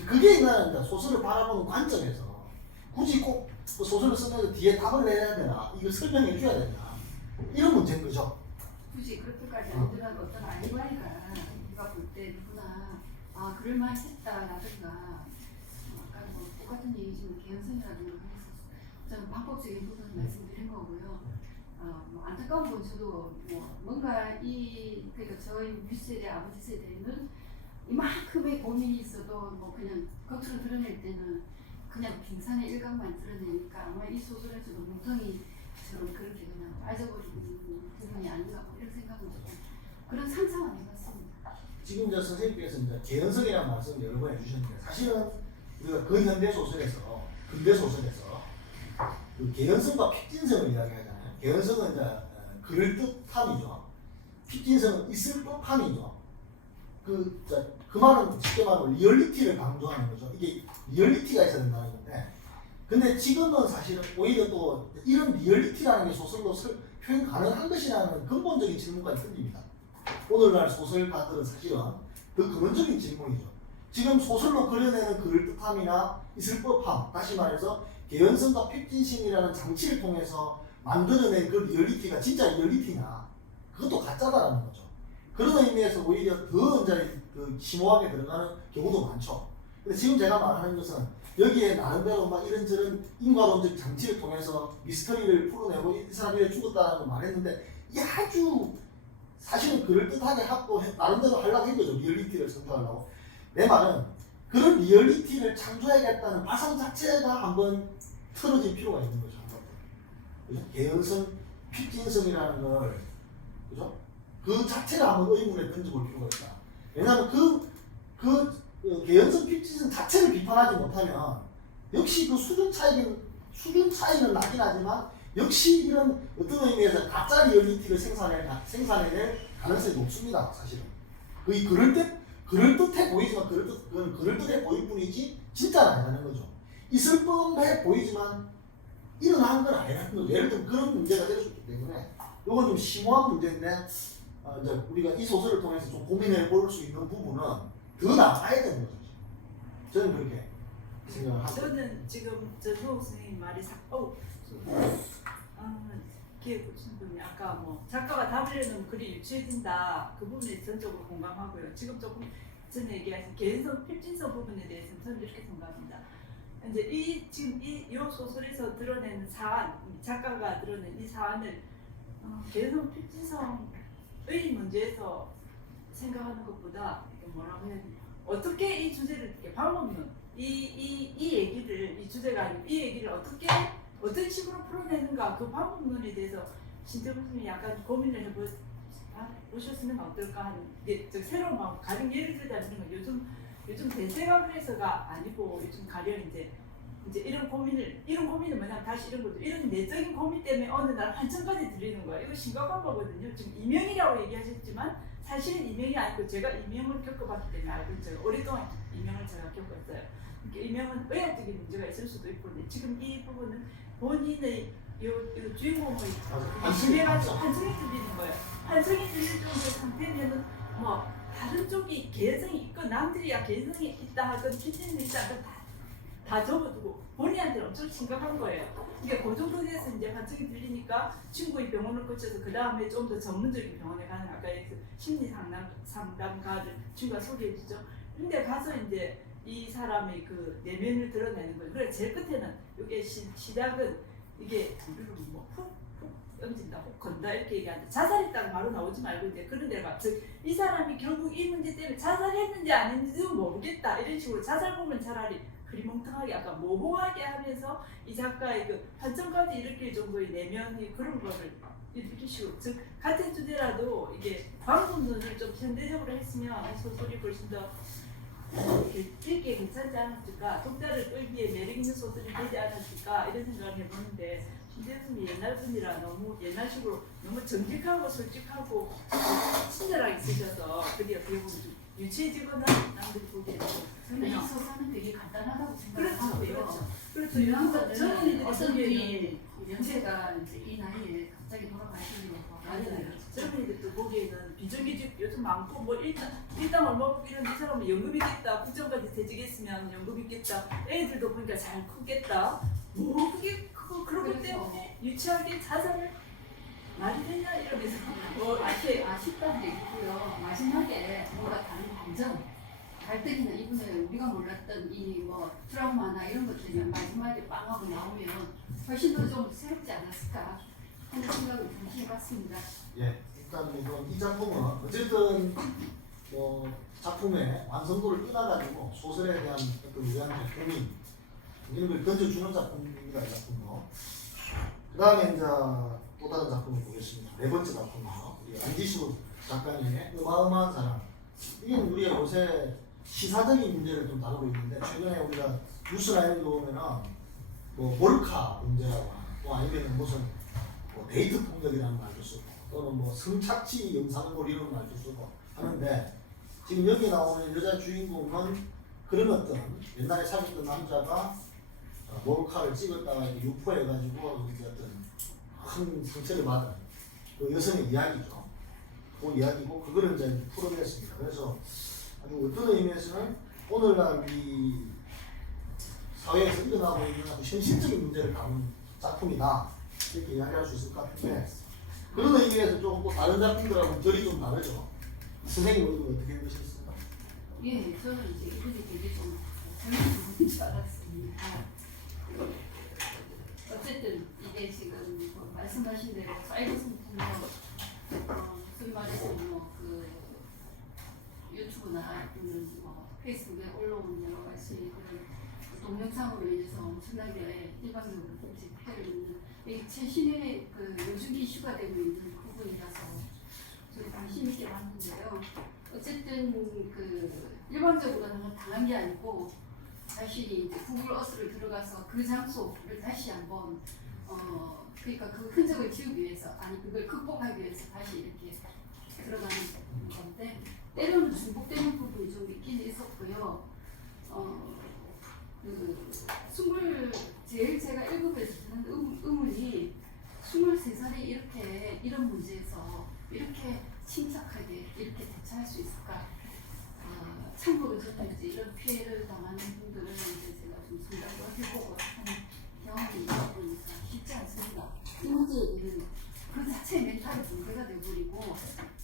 그게 나는 소설을 바라보는 관점에서 굳이 꼭 소설을 쓰면서 뒤에 답을 내야 되나, 이걸 설명해 줘야 되나, 이런 문제인 거죠. 굳이 그렇게까지 안 들어가도 어떤 아이와이가 우리가 볼 때 누구나 그럴만했다라든가 아까 뭐 똑같은 얘기지만 개연성이라든가 하면서 저는 방법적인 부분을 말씀드린 거고요. 뭐 안타까운 건 저도 뭐 뭔가 그러니까 저희 윗세대 아버지 세대는 이만큼의 고민이 있어도 뭐 그냥 겉으로 드러낼 때는 그냥 빙산의 일각만 드러내니까 아마 이 소설에서도 뭉텅이처럼 그렇게 그냥 빠져버리는 부분이 아닌가 뭐 이런 생각은 좀 그런 상상은 해봤습니다. 지금 저 선생님께서 이제 개연성이라는 말씀을 여러 번 해주셨는데 사실은 우리가 근현대 소설에서 근대 소설에서 그 개연성과 픽진성을 이야기하잖아요. 개연성은 이제 그럴듯함이죠. 픽진성은 있을 법함이죠. 그 말은 쉽게 말하면 리얼리티를 강조하는 거죠. 이게 리얼리티가 있어야 된다는 건데, 근데 지금은 사실은 오히려 또 이런 리얼리티라는 게 소설로 표현 가능한 것이라는 근본적인 질문까지 던집니다. 오늘날 소설가들은 사실은 더 근원적인 질문이죠. 지금 소설로 그려내는 그럴듯함이나 있을 법함, 다시 말해서 개연성과 픽진성이라는 장치를 통해서 만들어낸 그 리얼리티가 진짜 리얼리티냐, 그것도 가짜다라는 거죠. 그런 의미에서 오히려 더 이제 그 심오하게 들어가는 경우도 많죠. 근데 지금 제가 말하는 것은 여기에 나름대로 막 이런저런 인과론적 장치를 통해서 미스터리를 풀어내고 이 사람이 왜 죽었다는 걸 말했는데, 이게 아주 사실은 그럴듯하게 하고 나름대로 하려고 한 거죠. 리얼리티를 창조하려고. 내 말은 그런 리얼리티를 창조해야겠다는 파상 자체가 한번 틀어질 필요가 있는 거죠. 그죠? 개연성, 픽진성이라는 걸, 그죠? 그 자체를 한번 의문에 던져볼 필요가 있다. 왜냐하면 그 개연성, 픽진성 자체를 비판하지 못하면 역시 그 수준 차이는 나긴 하지만 역시 이런 어떤 의미에서 가짜 리얼리티를 생산해낼 가능성이 높습니다. 사실은. 거의 그럴듯해 보이지만 그건 그럴듯해 보일 뿐이지 진짜는 아니라는 거죠. 있을 법해 보이지만 일어난 건 아니라는 거죠. 예를 들면 그런 문제가 될 수 있기 때문에 이건 좀 심오한 문제인데 이제 우리가 이 소설을 통해서 좀 고민해 볼 수 있는 부분은 더 나아야 되는 거죠. 저는 그렇게 생각을 합니다. 저는 지금 전효 선생님 말이 기회 보신 분이 아까 뭐 작가가 답으려는 글이 유추해진다 그 부분에 전적으로 공감하고요. 지금 조금 전에 얘기하신 개연성, 필진성 부분에 대해서는 저는 이렇게 생각합니다. 이제 지금 이 소설에서 드러내는 사안, 작가가 드러낸 이 사안을 개연성, 필진성의 문제에서 생각하는 것보다 뭐라고 해야 되나? 어떻게 이 주제를 이렇게 방법론 이 얘기를 이 주제가 아니고 이 얘기를 어떤 식으로 풀어내는가 그 방법론에 대해서 신재훈 선생님이 약간 고민을 해보셨으면 어떨까 하는 새로운 방법 가령 예를 들자면 요즘 대세가 그래서가 아니고 요즘 가령 이제 이런 고민을 뭐냐면 다시 이런 거죠. 이런 내적인 고민 때문에 어느 날 환청까지 들리는 거야. 이거 심각한 거거든요. 지금 이명이라고 얘기하셨지만 사실은 이명이 아니고 제가 이명을 겪어봤기 때문에 알고 있어요. 오랫동안 이명을 제가 겪었어요. 이명은 의학적인 문제가 있을 수도 있고 지금 이 부분은 본인의 요 주인공의 심해가지고 환청이 들리는 거예요. 환청이 들릴 정도의 상태면은 뭐 다른 쪽이 개성이 있고 남들이야 개성이 있다 하건 필진이 있다 하건 다 접어두고 본인한테는 엄청 심각한 거예요. 그러니까 그 정도 돼서 이제 환청이 들리니까 친구의 병원을 거쳐서 그 다음에 좀 더 전문적인 병원에 가는 아까 심리 상담가를 친구가 소개해주죠. 근데 가서 이제 이 사람의 그 내면을 드러내는 거예요. 그래 제일 끝에는 이게 시작은 이게 훅 던진다, 훅 건다 이렇게 얘기하는데 자살했다고 바로 나오지 말고 이제 그런 데가 즉 이 사람이 결국 이 문제 때문에 자살했는지 아닌지도 모르겠다 이런 식으로 자살 보면 차라리 그리 멍텅하게 아까 모호하게 하면서 이 작가의 그 환청까지 일으킬 정도의 내면이 그런 거를 이렇게 식으로 즉 같은 주제라도 이게 방법론을 좀 현대적으로 했으면 소설이 훨씬 더 읽기에 괜찮지 않았을까, 독자를 끌기에 매력 있는 소설이 되지 않았을까 이런 생각을 해보는데 신재훈이 옛날 분이라 너무 옛날식으로 너무 정직하고 솔직하고 친절하게 쓰셔서 그게 어떻게 보면 좀 유치해지거나 남들이 보기에는 근데 이 소설은 되게 간단하다고 생각하고요. 그렇죠. 저는 어떤 분이 연세가 이제 이 나이에 갑자기 돌아가시려고 젊은이들 또 보기에는 비정규직 요즘 많고 뭐 일당 얼마 이런 이 사람은 연금 있겠다, 국정까지 퇴직했으면 연금 있겠다, 애들도 보니까 잘 크겠다. 뭐 그게 그렇기 때문에 유치하게 자살을 말이 되냐 이러면서 뭐 이렇게 아쉽다는 얘기고요. 마지막에 뭔가 다른 감정, 갈등이나 이분의 우리가 몰랐던 이 뭐 트라우마나 이런 것들이 마지막에 빵 하고 나오면 훨씬 더 좀 새롭지 않았을까. 하는 생각을 잠시 해봤습니다. 예, 일단 뭐 이 작품은 어쨌든 작품의 완성도를 떠나가지고 소설에 대한 어떤 우리한테 고민 이런 걸 던져주는 작품입니다. 이 작품도. 그 다음에 이제 또 다른 작품을 보겠습니다. 네 번째 작품이요. 우리 안지수 작가님의 어마어마한 사랑. 이게 우리가 요새 시사적인 문제를 좀 다루고 있는데 최근에 우리가 뉴스라인을 보면은 뭐 몰카 문제라고 하나 또 아니면 무슨 뭐 데이트 폭력이라는 말도 쓰고 또는 뭐 성착취 영상물 이런 말도 쓰고 하는데 지금 여기 나오는 여자 주인공은 그런 어떤 옛날에 사귀었던 남자가 몰카를 찍었다가 이렇게 유포해가지고 이제 어떤 큰 상처를 받은 그 여성의 이야기죠. 그 이야기고 그거를 이제 풀어냈습니다. 그래서 아주 어떤 의미에서는 오늘날 우리 사회에서 일어나고 있는 아주 현실적인 문제를 다룬 작품이다 이렇게 이야기할 수 있을 것 같은데 그런 의미에서 조금 또 다른 작품들하고는 결이 좀 다르죠. 선생님 얼굴 어떻게 보셨어요? 예, 저는 이제 이분이 되게 좀 젊은 줄 알았습니다. 어쨌든 이게 지금 뭐 말씀하신 대로 사이버 성폭력, 소위 말해서 뭐그 유튜브나 또는 뭐 페이스북에 올라오는 여러 가지 그런 동영상으로 인해서 엄청나게 일반적으로 이제 피해를 입는 이게 최신의 그 요즘 이슈가 되고 있는 부분이라서 저도 관심 있게 봤는데요. 어쨌든 그 일반적으로는 당한 게 아니고 다시 이제 구글 어스를 들어가서 그 장소를 다시 한번 그러니까 그 흔적을 지우기 위해서 아니 그걸 극복하기 위해서 다시 이렇게 들어가는 건데 때로는 중복되는 부분이 좀 있긴 있었고요. 제일 제가 읽으면서 드는 의문이 23살이 이렇게 이런 문제에서 이렇게 침착하게 이렇게 대처할 수 있을까? 참고로 저는 이제 이런 피해를 당하는 분들은 이제 제가 좀 상담을 해보고 하는 경험이 있다 보니까 쉽지 않습니다. 이 문제는 그 자체의 멘탈이 문제가 되어버리고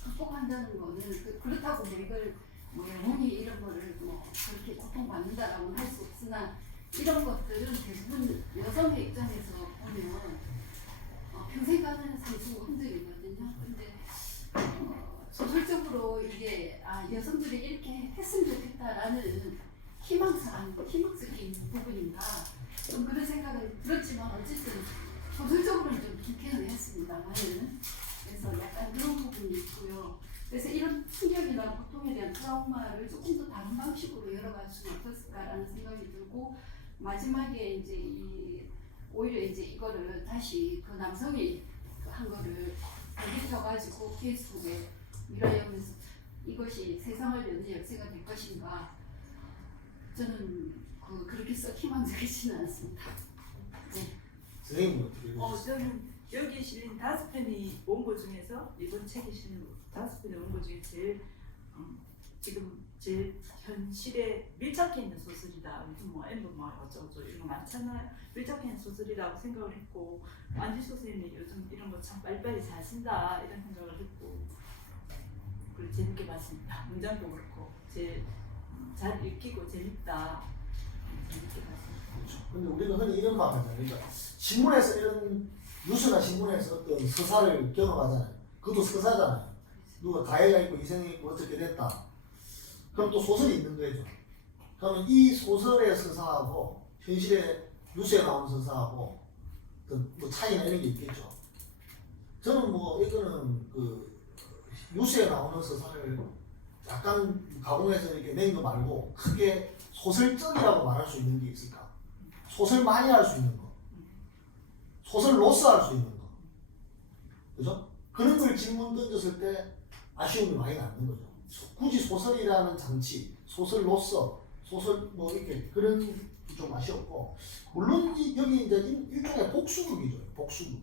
극복한다는 거는 그렇다고 이걸 뭐 영혼이 이런 거를 뭐 그렇게 고통받는다라고는 할 수 없으나 이런 것들은 대부분 여성의 입장에서 보면 평생 가는 상승 흔들이거든요. 근데 소설적으로 이게 여성들이 이렇게 했으면 좋겠다라는 희망적인 부분인가 좀 그런 생각은 들었지만 어쨌든 소설적으로는 좀 좋게는 했습니다만은 그래서 약간 그런 부분이 있고요. 그래서 이런 충격이나 고통에 대한 트라우마를 조금 더 다른 방식으로 열어갈 수는 어떨까라는 생각이 들고 마지막에 이제 오히려 이제 이거를 다시 그 남성이 한 거를 돌리켜가지고 페이스북에 미라이언에서 이것이 세상을 여는 열쇠가 될 것인가 저는 그렇게 썩 희망적이지는 않습니다. 네. 선생님은 어떻게 보셨어요? 저는 여기 실린 5편이 원고 중에서 이번 책에 실린 5편의 원고 중에 제일 지금 제일 현실에 밀착해 있는 소설이다. 요즘 뭐 엠버 뭐 어쩌고저쩌고 이런 거 많잖아요. 밀착해 있는 소설이라고 생각을 했고 안지수 선생님이 요즘 이런 거 참 빨리빨리 잘 쓴다 이런 생각을 했고 그리고 재밌게 봤습니다. 문장도 그렇고 제일 잘 읽히고 재밌다. 재밌게 봤습니다. 그렇죠. 근데 우리가 흔히 이런 말 하잖아요. 그러니까 신문에서 이런 뉴스나 신문에서 어떤 서사를 경험하잖아요. 그것도 서사잖아요. 누가 가해가 있고 희생이 있고 어떻게 됐다. 그럼 또 소설이 있는 거죠. 그러면 이 소설의 서사하고 현실의 뉴스에 나오는 서사하고 뭐 차이나 이런 게 있겠죠. 저는 뭐 이거는 그 뉴스에 나오는 서사를 약간 가공해서 이렇게 낸 거 말고 크게 소설적이라고 말할 수 있는 게 있을까? 소설 많이 할 수 있는 거. 소설로서 할 수 있는 거. 그죠? 그런 걸 질문 던졌을 때 아쉬움이 많이 남는 거죠. 굳이 소설이라는 장치, 소설로서, 소설 뭐 이렇게 그런 게 좀 아쉬웠고, 물론 여기 이제 일종의 복수극이죠. 복수극.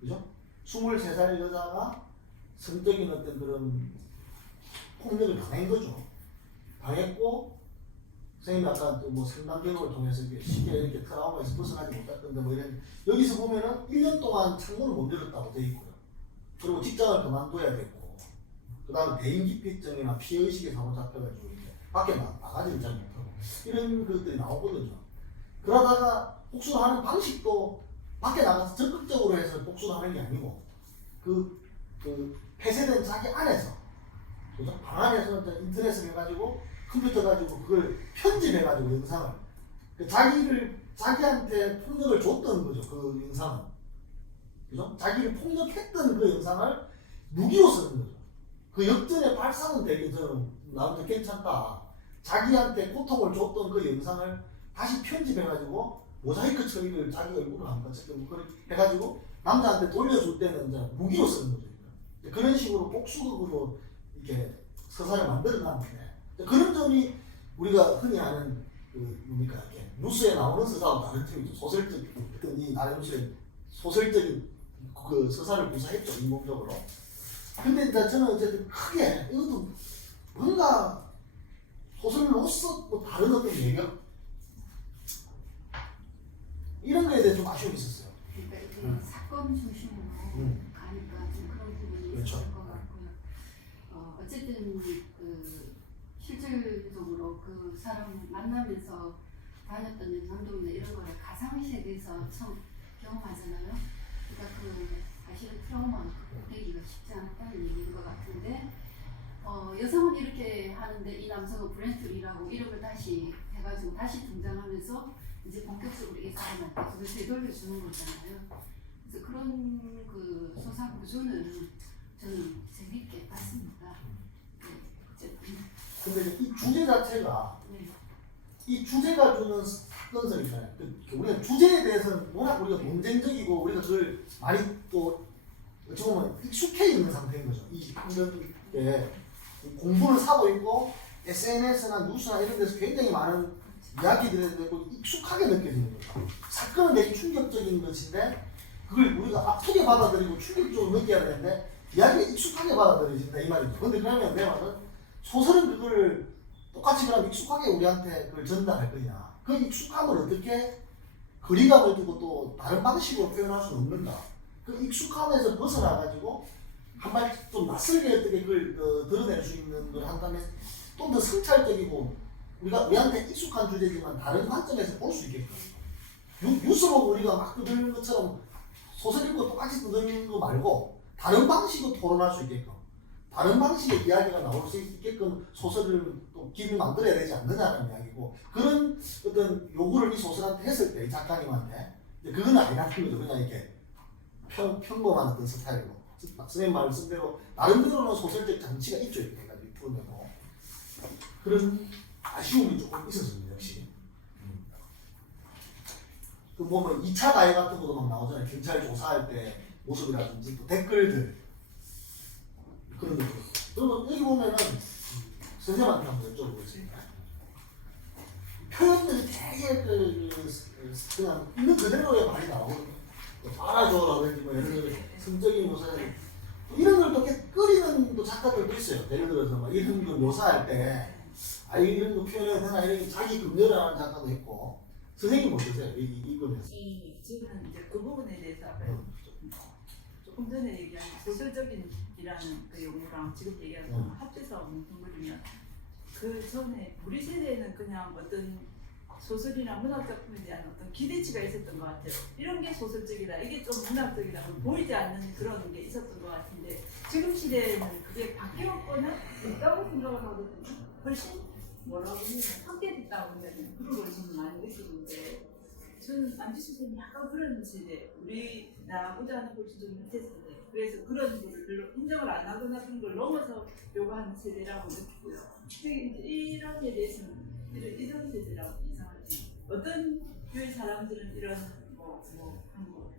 그죠? 23살 여자가 성적인 어떤 그런 폭력을 당한 거죠. 당했고, 선생님이 아까 뭐 상담 경험을 통해서 쉽게 이렇게 트라우마에서 벗어나지 못했던데 뭐 이런, 여기서 보면은 1년 동안 창문을 못 열었다고 돼 있고요. 그리고 직장을 그만둬야 되고, 그 다음에 대인기피증이나 피해의식에 사로잡혀가지고 이제 밖에 나가지를 잘 못하고, 이런 것들이 나오거든요. 그러다가 복수하는 방식도 밖에 나가서 적극적으로 해서 복수를 하는 게 아니고 그 폐쇄된 자기 안에서 그죠? 방 안에서 이제 인터넷을 해가지고 컴퓨터 가지고 그걸 편집해가지고 영상을 자기한테 폭력을 줬던 거죠. 그 영상은 그죠? 자기를 폭력했던 그 영상을 무기로 쓰는 거죠. 그 역전의 발상은 되게 저는 나한테 괜찮다. 자기한테 고통을 줬던 그 영상을 다시 편집해가지고 모자이크 처리를 자기 얼굴을 한번 어쨌든 그걸 해가지고 남자한테 돌려줄 때는 이제 무기로 쓰는 거죠. 그런 식으로 복수극으로 이렇게 서사를 만들어놨는데 그런 점이 우리가 흔히 아는 그 뭡니까 이렇게 뉴스에 나오는 서사와 다른 점이죠. 소설적 어떤 이 나름의 소설적인 그 서사를 구사했죠 인공적으로. 근데 이제 저는 어쨌든 크게 이것도 뭔가 소설로서 뭐 다른 어떤 매력 이런 거에 대해 좀 아쉬움이 있었어요. 그러니까 이게 사건 중심으로 가니까 좀 그런 부분이 그렇죠. 있을 것 같고요. 어쨌든 그 실질적으로 그 사람을 만나면서 다녔던 연상동이나 이런 거를 가상 세계에서 처음 경험하잖아요. 그러니까 그 사실은 트라우마를 극복되기가 쉽지 않았다는 얘기인 것 같은데 여성은 이렇게 하는데 이 남성은 브렌틀이라고 이름을 다시 해가지고 다시 등장하면서 이제 본격적으로 이 사람한테 그걸 되돌려주는 거잖아요. 그래서 그런 그 소사 구조는 저는 재밌게 봤습니다. 네, 어쨌든. 근데 이 주제 자체가 네. 이 주제가 주는 사건성이잖아요. 우리가 주제에 대해서는 워낙 우리가 논쟁적이고 우리가 그걸 많이 또 어찌 보면 익숙해 있는 상태인 거죠. 이 게 공부를 사고 있고 SNS나 뉴스나 이런 데서 굉장히 많은 이야기들에 대해서 익숙하게 느껴지는 거죠. 사건은 되게 충격적인 것인데 그걸 우리가 아프게 받아들이고 충격적으로 느껴야 되는데 이야기가 익숙하게 받아들여진다 이 말이죠. 근데 그러면 내 말은 소설은 그거를 똑같이 그럼 익숙하게 우리한테 그걸 전달할 거냐. 그 익숙함을 어떻게 거리감을 두고 또 다른 방식으로 표현할 수는 없는가. 그 익숙함에서 벗어나가지고 한 발 좀 낯설게 어떻게 그걸 드러낼 수 있는 걸 한다면 좀 더 성찰적이고 우리가 우리한테 익숙한 주제지만 다른 관점에서 볼 수 있게끔 뉴스 보고 우리가 막 떠드는 것처럼 소설 읽고 똑같이 떠드는 거 말고 다른 방식으로 토론할 수 있게끔 다른 방식의 이야기가 나올 수 있게끔 소설을 또 길을 만들어야 되지 않느냐는 이야기고 그런 어떤 요구를 이 소설한테 했을 때 이 작가님한테 그건 아니라는 거죠. 그냥 이렇게 평범한 어떤 스타일로 선생님 말을 쓴 대로 나름대로는 소설적 장치가 있죠. 이렇게 해가지고 풀어내고 그런 아쉬움이 조금 있었습니다. 역시 그 보면 2차 가해 같은 것도 막 나오잖아요. 경찰 조사할 때 모습이라든지 또 댓글들 그런 것도 그리고 여기 보면은 선생님한테 한번 여쭤보겠습니다. 표현들이 되게 그냥 있는 그대로의 말이 나오거든요. 빨아줘라든지 뭐 예를 들어 성적인 묘사들 이런 걸 또 끓이는 또 작가들도 있어요. 예를 들어서 막 이런 거 묘사할 때 아 이런 거 표현해야 되나 이런 자기 금연을 하는 작가도 있고 선생님 어떠세요? 이거는 지금 이제 그 부분에 대해서 조금 전에 얘기한 소설적인이라는 그 용어랑 지금 얘기한 거 합쳐서 뭉뚱그리면 그 전에 우리 세대에는 그냥 어떤 소설이나 문학 작품에 대한 어떤 기대치가 있었던 것 같아요. 이런 게 소설적이다, 이게 좀 문학적이다, 보이지 않는 그런 게 있었던 것 같은데 지금 시대에는 그게 바뀌었거나 있다고 생각을 하거든요. 훨씬 뭐라고 하면 함께 됐다고 하면 그런 걸 저는 많이 느끼는데 저는 안지수 선생님이 약간 그런 세대, 우리 나보다는 훨씬 좀 밑에 세대, 그래서 그런 거를 별로 인정을 안 하거나 그런 걸 넘어서 요구하는 세대라고 느끼고요. 이런 데 대해서는 이런 세대라고 이상하지. 어떤 교회 사람들은 이런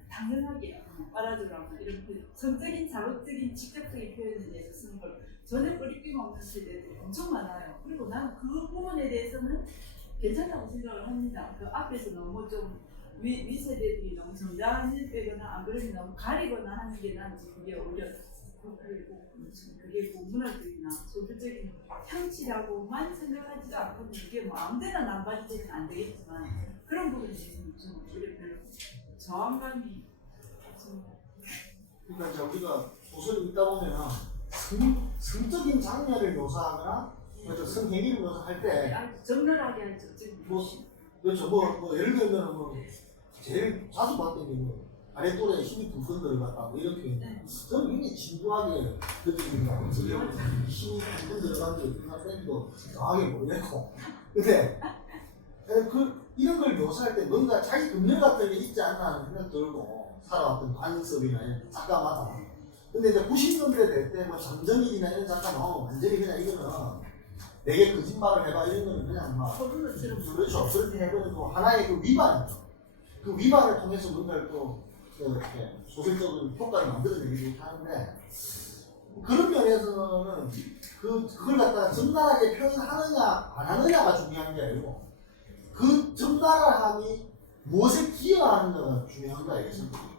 당연하게 빨아주라고 이런 성적인, 자극적인, 직접적인 표현에 대해서 쓰는 걸 전혀 꺼리낌 없는 세대들이 엄청 많아요. 그리고 나는 그 부분에 대해서는 괜찮다고 생각을 합니다. 그 앞에서 너무 좀 위세대들이 너무 정장을 빼거나 안 그러면 너무 가리거나 하는 게 난 그게 오히려 그게 문화적이나 소설적인 향치라고만 생각하지도 않거든요. 그게 뭐 아무데나 남발되는 안 되겠지만 그런 부분에 대해서는 좀 오히려 별로 저항감이 없습니다. 그러니까 이제 우리가 소설을 읽다 보면은 성적인 장면을 묘사하거나 성행위를 묘사할 때 적나라하게 하죠. 그렇죠. 뭐 예를 들면 제일 자주 봤던 게 아랫돌에 힘이 불끈 들어갔다고 이런 표현. 네. 저는 굉장히 진부하게 느껴집니다. 힘이 불끈 들어간 게 얼마나 센지도 정확하게 모르겠고. 근데 이런 걸 묘사할 때 뭔가 자기 금융 같은 게 있지 않나 하는 생각 들고 살아왔던 관섭이나 이런 작가마다. 근데 이제 90년대 될 때 뭐 장정일이나 이런 작가 나오면 완전히 그냥 이거는 내게 거짓말을 해봐 이런 거는 그냥 막 서른처럼 그렇죠. 그렇게 해버리는 또 하나의 그 위반이죠. 그 위반을 통해서 뭔가를 또 이렇게 소설적인 효과를 만들어내기도 하는데 그런 면에서는 그걸 갖다가 적나라하게 표현하느냐 안 하느냐가 중요한 게 아니고 그 적나라함이 무엇에 기여하느냐가 중요한 거 아니겠습니까?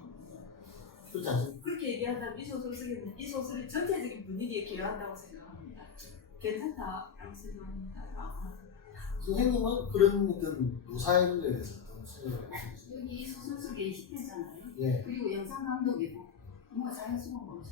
그렇지 않습니까? 그렇게 얘기한다면 이 소설 쓰기는 이 소설이 전체적인 분위기에 기여한다고 생각합니다. 괜찮다라고 생각합니다. 선생님은 그런 어떤 묘사의 문제에 대해서 어떤 생각을 하시겠어요? 여기 이 소설 속에 20대잖아요. 예. 그리고 영상 감독이고 뭔가 자연스러운 거죠.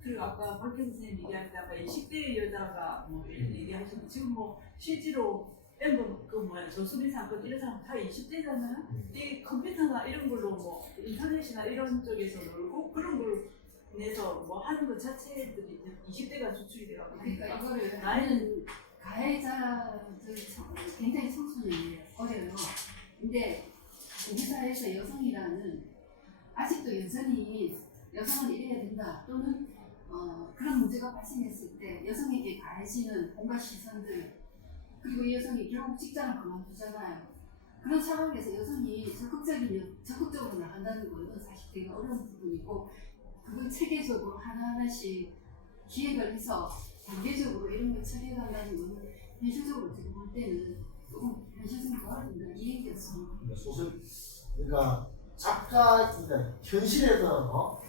그리고 아까 박경 선생님 얘기하다가 20대 여자가 뭐 얘기하시는 지금 뭐 실제로 엠버 그 뭐야 조수빈 사건 이런 사람 다 20대잖아요. 이 컴퓨터나 이런 걸로 뭐 인터넷이나 이런 쪽에서 놀고 그런 걸 내서 뭐 하는 것 자체들이 20대가 주축이 돼가고 그러니까 이거를 나는 가해자들 굉장히 청소년이에요. 어려요. 근데 우리 사회에서 여성이라는 아직도 여전히 여성은 이래야 된다 또는 그런 문제가 발생했을 때 여성에게 가해지는 온갖 시선들 그리고 이 여성이 결국 직장을 그만두잖아요. 그런 상황에서 여성이 적극적으로 나간다는 것은 사실 되게 어려운 부분이고 그걸 체계적으로 하나하나씩 기획을 해서 단계적으로 이런 걸 처리해간다는 것은 현실적으로 지금 볼 때는 조금 현실성이 떨어진다 이 얘기였습니다. 소설 그러니까 작가 그러니까 현실에서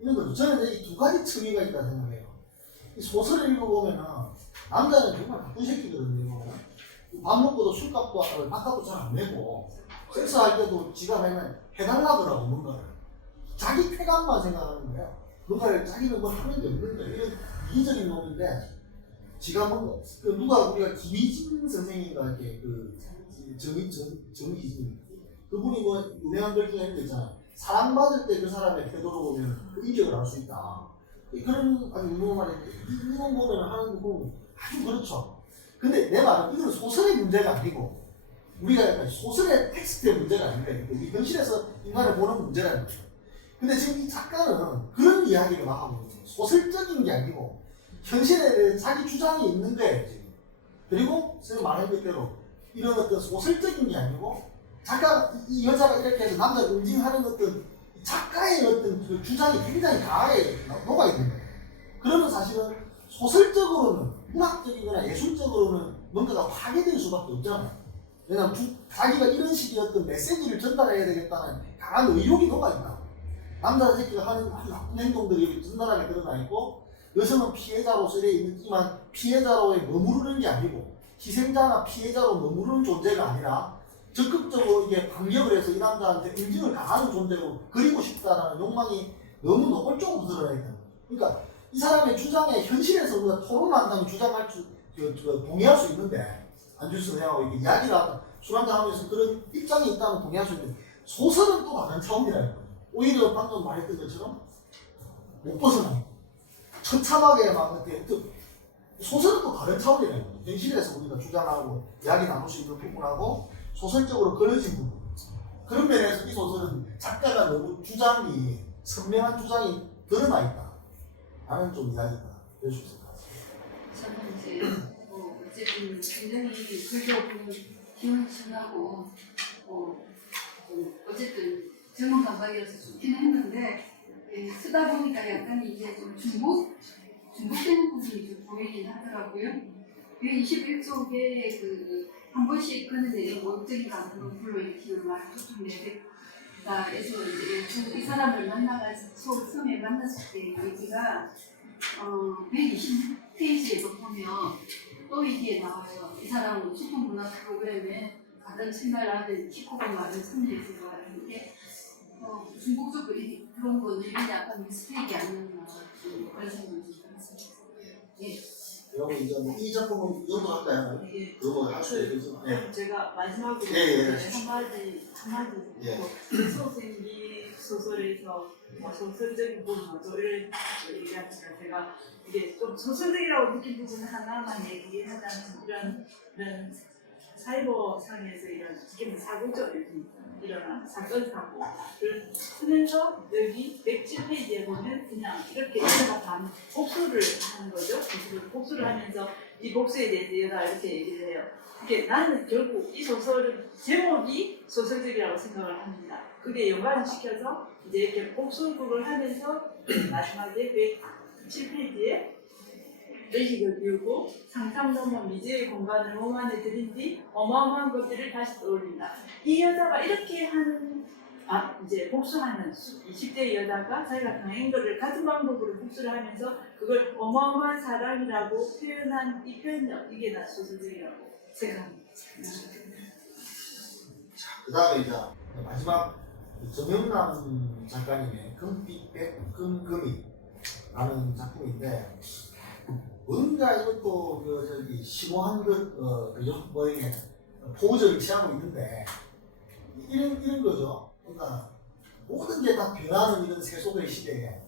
이런 것도 저는 이 두 가지 층위가 있다 생각해요. 이 소설을 읽어보면은 남자는 정말 나쁜 새끼거든요. 밥 먹고도 술값도 밥값도 잘 안 내고 섹스할 때도 지가 맨날 해달라더라고 뭔가를 자기 쾌감만 생각하는 거예요. 뭔가를 자기는 뭘 하는 게 없는 거예요. 이런 이기적인 놈인데 지가 뭔가 누가 우리가 김희진 선생님과 이렇게 정희진 그분이 뭐 유명한 글 중에 있는 있잖아요. 사랑받을 때 그 사람의 태도로 보면 그 인격을 알 수 있다. 그런 아주 유명한 말인데 이런 보면 하는 거 아주 그렇죠. 근데 내 말은 이건 소설의 문제가 아니고 우리가 약간 소설의 텍스트의 문제가 아닌데 우리 현실에서 인간을 보는 문제라는 거죠. 근데 지금 이 작가는 그런 이야기를 막 하고 있는 거예요. 소설적인 게 아니고 현실에 대해 자기 주장이 있는 거예요 지금. 그리고 선생님 말한 대로 이런 어떤 소설적인 게 아니고 작가 이 여자가 이렇게 해서 남자를 응징하는 어떤 작가의 어떤 그 주장이 굉장히 강하게 녹아 있는 거예요. 그러면 사실은 소설적으로는 문학적이거나 예술적으로는 뭔가가 파괴될 수밖에 없잖아요. 왜냐하면 자기가 이런 식의 어떤 메시지를 전달해야 되겠다는 강한 의욕이 녹아 있다고. 남자 새끼가 하는 나쁜 행동들이 전달하게 드러나 있고 여성은 피해자로서 이래 있지만 피해자로에 머무르는 게 아니고 희생자나 피해자로 머무르는 존재가 아니라 적극적으로 이게 반격을 해서 이 남자한테 응징을 강하는 존재로 그리고 싶다라는 욕망이 너무 노골적으로 드러나 있다는 거죠. 그러니까 이 사람의 주장에 현실에서 우리가 토론을 한다면 주장할 동의할 수 있는데 안주수 선생하고 이렇게 이야기를 하다 술 한잔 하면서 그런 입장이 있다면 동의할 수 있는데 소설은 또 다른 차원이라는 거예요. 오히려 방금 말했던 것처럼 못 벗어나요. 처참하게 막 이렇게 소설은 또 다른 차원이라는 거예요. 현실에서 우리가 주장하고 이야기 나눌 수 있는 부분하고 소설적으로 그려진 부분. 그런 면에서 이 소설은 작가가 너무 주장이 선명한 주장이 드러나 있다. 라는 좀 이야기가 될 수 있을 것 같습니다. 저는 이제 어쨌든 굉장히 글도 기운신하고 어쨌든 젊은 감각이라서 좋긴 했는데 쓰다 보니까 약간 이제 좀 중복되는 부분이 좀 보이긴 하더라고요. 21쪽에 한 번씩 그는 내용 모욕적인 감정을 불러일으키는 말 소통 내백다 해서 이제 이 사람을 만나가지고 처음에 만났을 때 얘기가 120페이지에서 보면 또 이게 나와요. 이 사람은 소통문화 프로그램에 가장 친밀하는 키코가 많은 참여해서 말하는데 중복적으로 그런 거는 약간 미스테이크 아니었나 그런 생각이 들었습니다. 예. 여러분 이제 뭐이 작품은 이 정도 할까요? 예. 그거 할 수도 있겠죠. 네. 그럼 제가 마지막으로 예. 한마디 예. 소생기 소설에서 뭐 소설적인 부분 또 이런 얘기하니까 제가 이게 좀 소설적이라고 느낀 부분 하나만 얘기하자면 이런 사이버 상에서 이런 지금 사고죠 이런 사건 사고를 하면서 여기 107페이지에 보면 그냥 이렇게 여자가 반 복수를 하는 거죠. 복수를 하면서 이 복수에 대해서 여자가 이렇게 얘기를 해요. 이게 나는 결국 이 소설은 제목이 소설적이라고 생각을 합니다. 그게 연관시켜서 이제 이렇게 복수를 하면서 마지막에 107페이지에 의식을 비우고 상상 넘어 미지의 공간을 몸 안에 들인 뒤 어마어마한 것들을 다시 떠올린다. 이 여자가 이렇게 하는 이제 복수하는 20대 여자가 자기가 당한 것을 같은 방법으로 복수를 하면서 그걸 어마어마한 사랑이라고 표현한 이 표현력 이게 나 소설적이라고 생각합니다. 그 다음에 이제 마지막 정영남 작가님의 금빛 백금금이 라는 작품인데 뭔가 이것도 심오한 그죠? 뭐 이게 포부적을 취하고 있는데 이런 거죠. 그러니까 모든 게 다 변하는 이런 세속의 시대에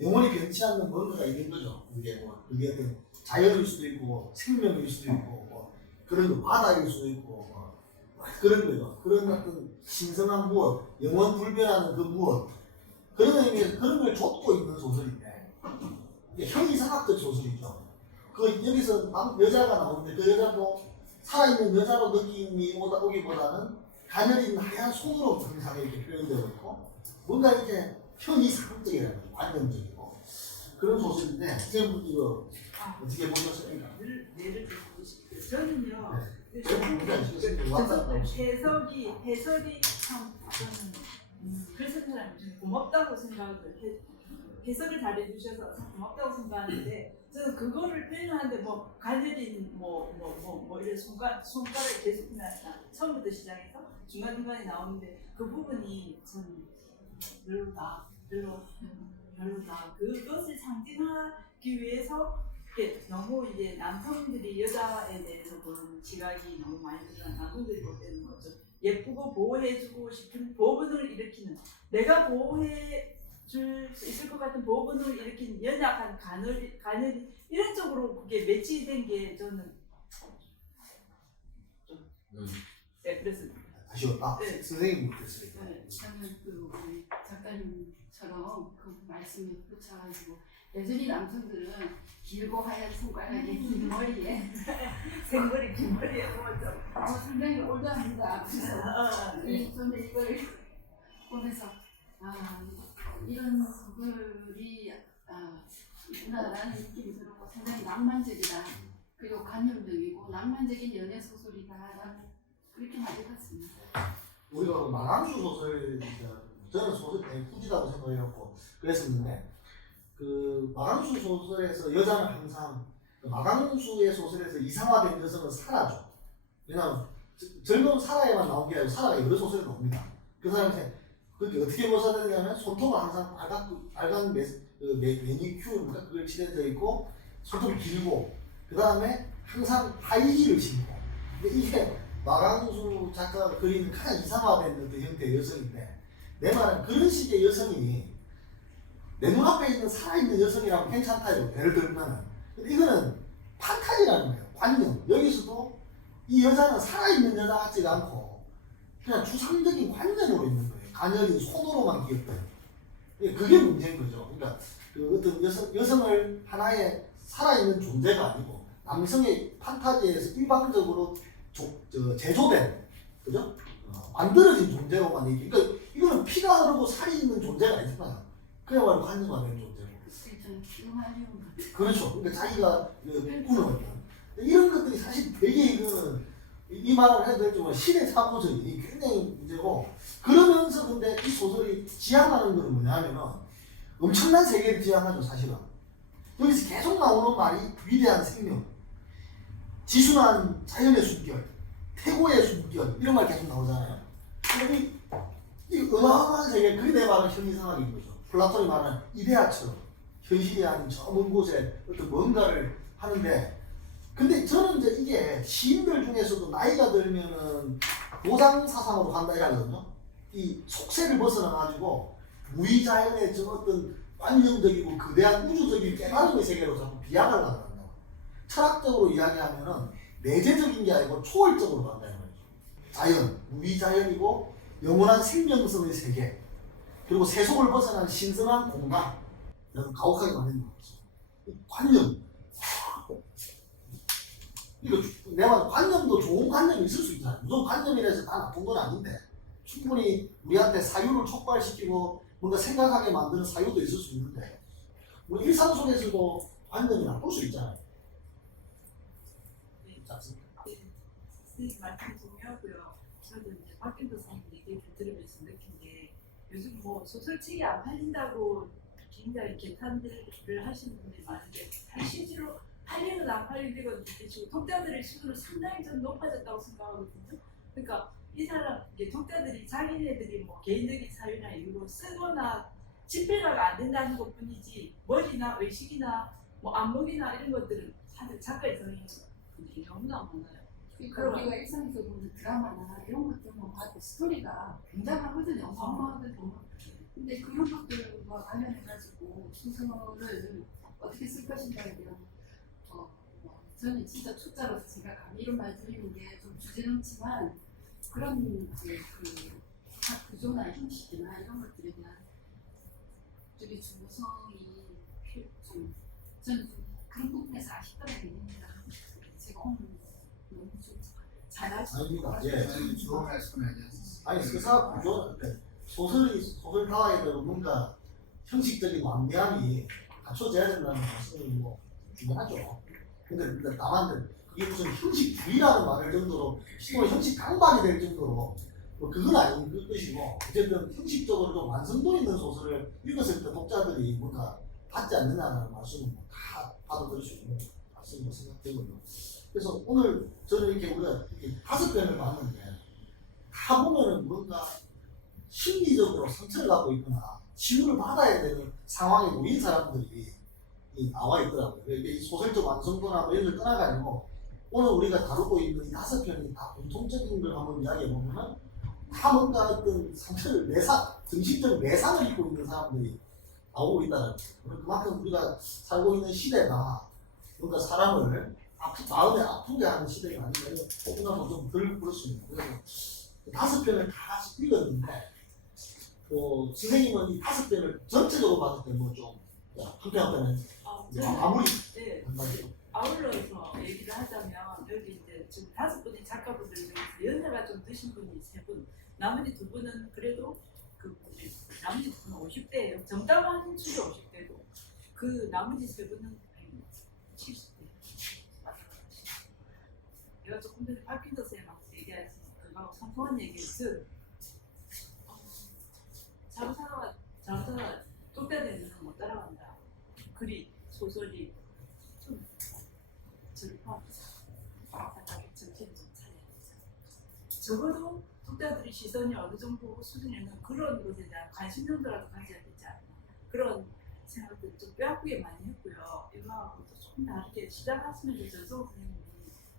영원히 변치 않는 뭔가가 있는 거죠. 그게 뭐 그게 어떤 자연일 수도 있고 생명일 수도 있고 뭐 그런 거 바다일 수도 있고 뭐 그런 거죠. 그런 어떤 신성한 무엇, 영원 불변하는 그 무엇 그런 의미에서 그런 걸 좇고 있는 소설인데. 형이상학적 소설이죠. 그 여기서 여자가 나오는데 그 여자도 살아있는 여자로 느낌이 오기보다는 가녀린 하얀 손으로 항상 이렇게 표현되고 있고 뭔가 이렇게 형이상학적이라는 관념적이고 그런 소설인데 선생님 이거 어떻게 보셨습니까? 예를 들고 싶어요. 저는요. 네. 해석이 참 저는 그래서 사람이 좀 고맙다고 생각을 해석을 잘해주셔서 고맙다고 생각하는데 저는 그거를 표현하는데 뭐 가녀린 뭐 이런 손가락이 계속 나타 처음부터 시작해서 중간중간에 나오는데 그 부분이 전 별로다. 그것을 상징하기 위해서 너무 이제 남성들이 여자에 대해서 보는 시각이 너무 많이 드러나 남성들이 볼 때는 뭐죠? 예쁘고 보호해주고 싶은 보호본능을 일으키는 내가 보호해 줄 수 있을 것 같은 보호본능을 일으킨 연약한 가늘이 이런 쪽으로 그게 매치된 게 저는 좀 네 그랬습니다. 아쉬웠다. 네. 선생님 못했으니까. 네, 저는 그 우리 작가님처럼 그 말씀에 붙여가지고 여전히 남성들은 길고 하얀 손가락에 긴 머리에 생머리 긴 머리에 뭐죠? 상당히 올드합니다. 그래서 저는 이걸 보면서 이런 소설이 있구나라는 느낌이 들었고 상당히 낭만적이다. 그리고 관념적이고 낭만적인 연애 소설이다라는 그렇게 많이 봤습니다. 우리가 마강수 소설 저는 소설 되게 후지다고 생각해갖고 그랬었는데 그 마강수 소설에서 여자는 항상 그 마강수의 소설에서 이상화된 여성은 사라져. 왜냐하면 젊은 사라에만 나온 게 아니고 사라가 여러 소설에 나옵니다. 그 사람한테 그게 어떻게 묘사되냐면 손톱은 항상 빨간 매니큐어인가 그걸 칠해져 있고 손톱이 길고 그 다음에 항상 하이힐을 신고 근데 이게 마강수 작가가 그리는 가장 이상화된 어떤 형태의 여성인데 내 말은 그런 식의 여성이 내 눈앞에 있는 살아있는 여성이라면 괜찮다요. 예를 들면 근데 이거는 판타지라는 거예요. 관념. 여기서도 이 여자는 살아있는 여자 같지가 않고 그냥 추상적인 관념으로 있는 거예요. 가녀린 손으로만 기억돼요. 그게 문제인 거죠. 그러니까 그 어떤 여성을 하나의 살아있는 존재가 아니고 남성의 판타지에서 일방적으로 제조된 그죠? 만들어진 존재로만 얘기. 그러니까 이거는 피가 흐르고 살이 있는 존재가 아니잖아요. 그야말로 관념화된 존재고. 저는 기용하려는 그렇죠. 그러니까 자기가 꾸는 어떤 이런 것들이 사실 되게 이거는 이 말을 해도 될지만 시대착오적인 굉장히 문제고 그러면서 근데 이 소설이 지향하는 건 뭐냐면은 엄청난 세계를 지향하죠 사실은. 여기서 계속 나오는 말이 위대한 생명, 지순한 자연의 숨결, 태고의 숨결 이런 말 계속 나오잖아요. 근데 이 어마어마한 세계 그게 내 말은 현이상학인 거죠. 플라톤이 말하는 이데아처럼 현실이 아닌 저 먼 곳에 어떤 뭔가를 하는데 근데 저는 이제 이게 시인들 중에서도 나이가 들면은 도장 사상으로 간다 이러거든요. 이 속세를 벗어나가지고 무의자연의 저 어떤 관념적이고 거대한 우주적인 깨달음의 세계로 자꾸 비약을 나간다. 철학적으로 이야기하면은 내재적인 게 아니고 초월적으로 간다는 거죠. 자연, 무의자연이고 영원한 생명성의 세계, 그리고 세속을 벗어난 신성한 공간. 여러분 가혹하게 말하는 거죠. 관념. 이거 내가 관념도 좋은 관념이 있을 수 있잖아요. 무조건 관념이라서 다 나쁜 건 아닌데 충분히 우리한테 사유를 촉발시키고 뭔가 생각하게 만드는 사유도 있을 수 있는데 뭐 일상 속에서도 관념이 나쁠 수 있잖아요. 그렇지 않습니까? 선생님 말씀 중요하고요. 저도 이제 박경도 선생님 얘기를 들으면서 느낀 게 요즘 뭐 소설책이 안 팔린다고 굉장히 개탄들을 하시는 분들이 많은데 실제로 팔리는 안 팔리는 지금 독자들의 수준은 상당히 좀 높아졌다고 생각하거든요. 그러니까 이 사람 독자들이 자기네들이 뭐 개인적인 사유나 이유로 쓰거나 집필화가 안 된다는 것뿐이지 머리나 의식이나 뭐 안목이나 이런 것들은 사실 작가의 정의는 너무나 많아요. 그러니까 우리가 일상에서 보는 드라마나 이런 것들만 봐도 스토리가 굉장하거든요. 어마어마하거든요. 근데 그런 것들과 관련해가지고 소설을 어떻게 쓸 것인가에 대한 저는 진짜 초짜로서 제가 감히 이런 말 드리는 게 좀 주제넘지만 그런 이제 그 구조나 형식이나 이런 것들에 대한 되게 중요성이 좀 저는 좀 그런 부분에서 아쉽다고 느낍니다. 제가 오늘 너무 좀 잘하시고 아닙니다. 예. 좋은 말씀하셨어요. 아니 서사 구조 소설 타와에도 뭔가 형식적인 완비함이 갖춰져야 된다는 말씀이 뭐 중요하죠. 근데 다만 그게 무슨 형식주의라는 말을 정도로 시골 형식 강박이 될 정도로 뭐 그건 아닌 것이고 어쨌든 형식적으로 좀 완성도 있는 소설을 읽었을 때 독자들이 뭔가 받지 않느냐는 말씀은 다 받아들일 수 있는 말씀으로 생각되고요. 그래서 오늘 저는 이렇게 우리가 이렇게 5편을 봤는데 다 보면은 뭔가 심리적으로 상처를 갖고 있거나 치유를 받아야 되는 상황에 놓인 사람들이 나와 있더라고요. 이 소설적 완성도나 뭐 이런 걸 떠나가지고 오늘 우리가 다루고 있는 이 5편이 다 공통적인 걸 한번 이야기해 보면은 다 뭔가 어떤 상처를 정신적 내상을 입고 있는 사람들이 나오고 있다는 거예요. 그만큼 우리가 살고 있는 시대가 뭔가 사람을 마음에 아프게 하는 시대가 아닌가 오늘 좀덜 그렇습니다. 그래서 5편을 다 같이 읽었는데 선생님은 이 5편을 전체적으로 봤을 때 뭐좀 한편한편은 마무리 네. 한마디로 아울러서 얘기를 하자면 여기 이제 지금 5분의 작가분들 중에서 연세가 좀 드신 분이 3분, 나머지 2분은 그래도 나머지 2분은 50대예요. 정당한 추이 50대고 그 나머지 3분은 70대. 내가 조금 전에 박힌도 쌤한테 얘기하신 그거하고 상통한 얘기는 장사가 독자되는 건 못 따라간다. 글이 소설이 좀 절파하면서 자기 정신을 좀 차려야 되죠. 적어도 독자들의 시선이 어느 정도 수준에는 그런 것에 대한 관심 정도라도 가져야 되지 않나 그런 생각들을 좀 뼈아프게 많이 했고요. 이거하고도 조금 다르게 시작하시면서 전성 선생님이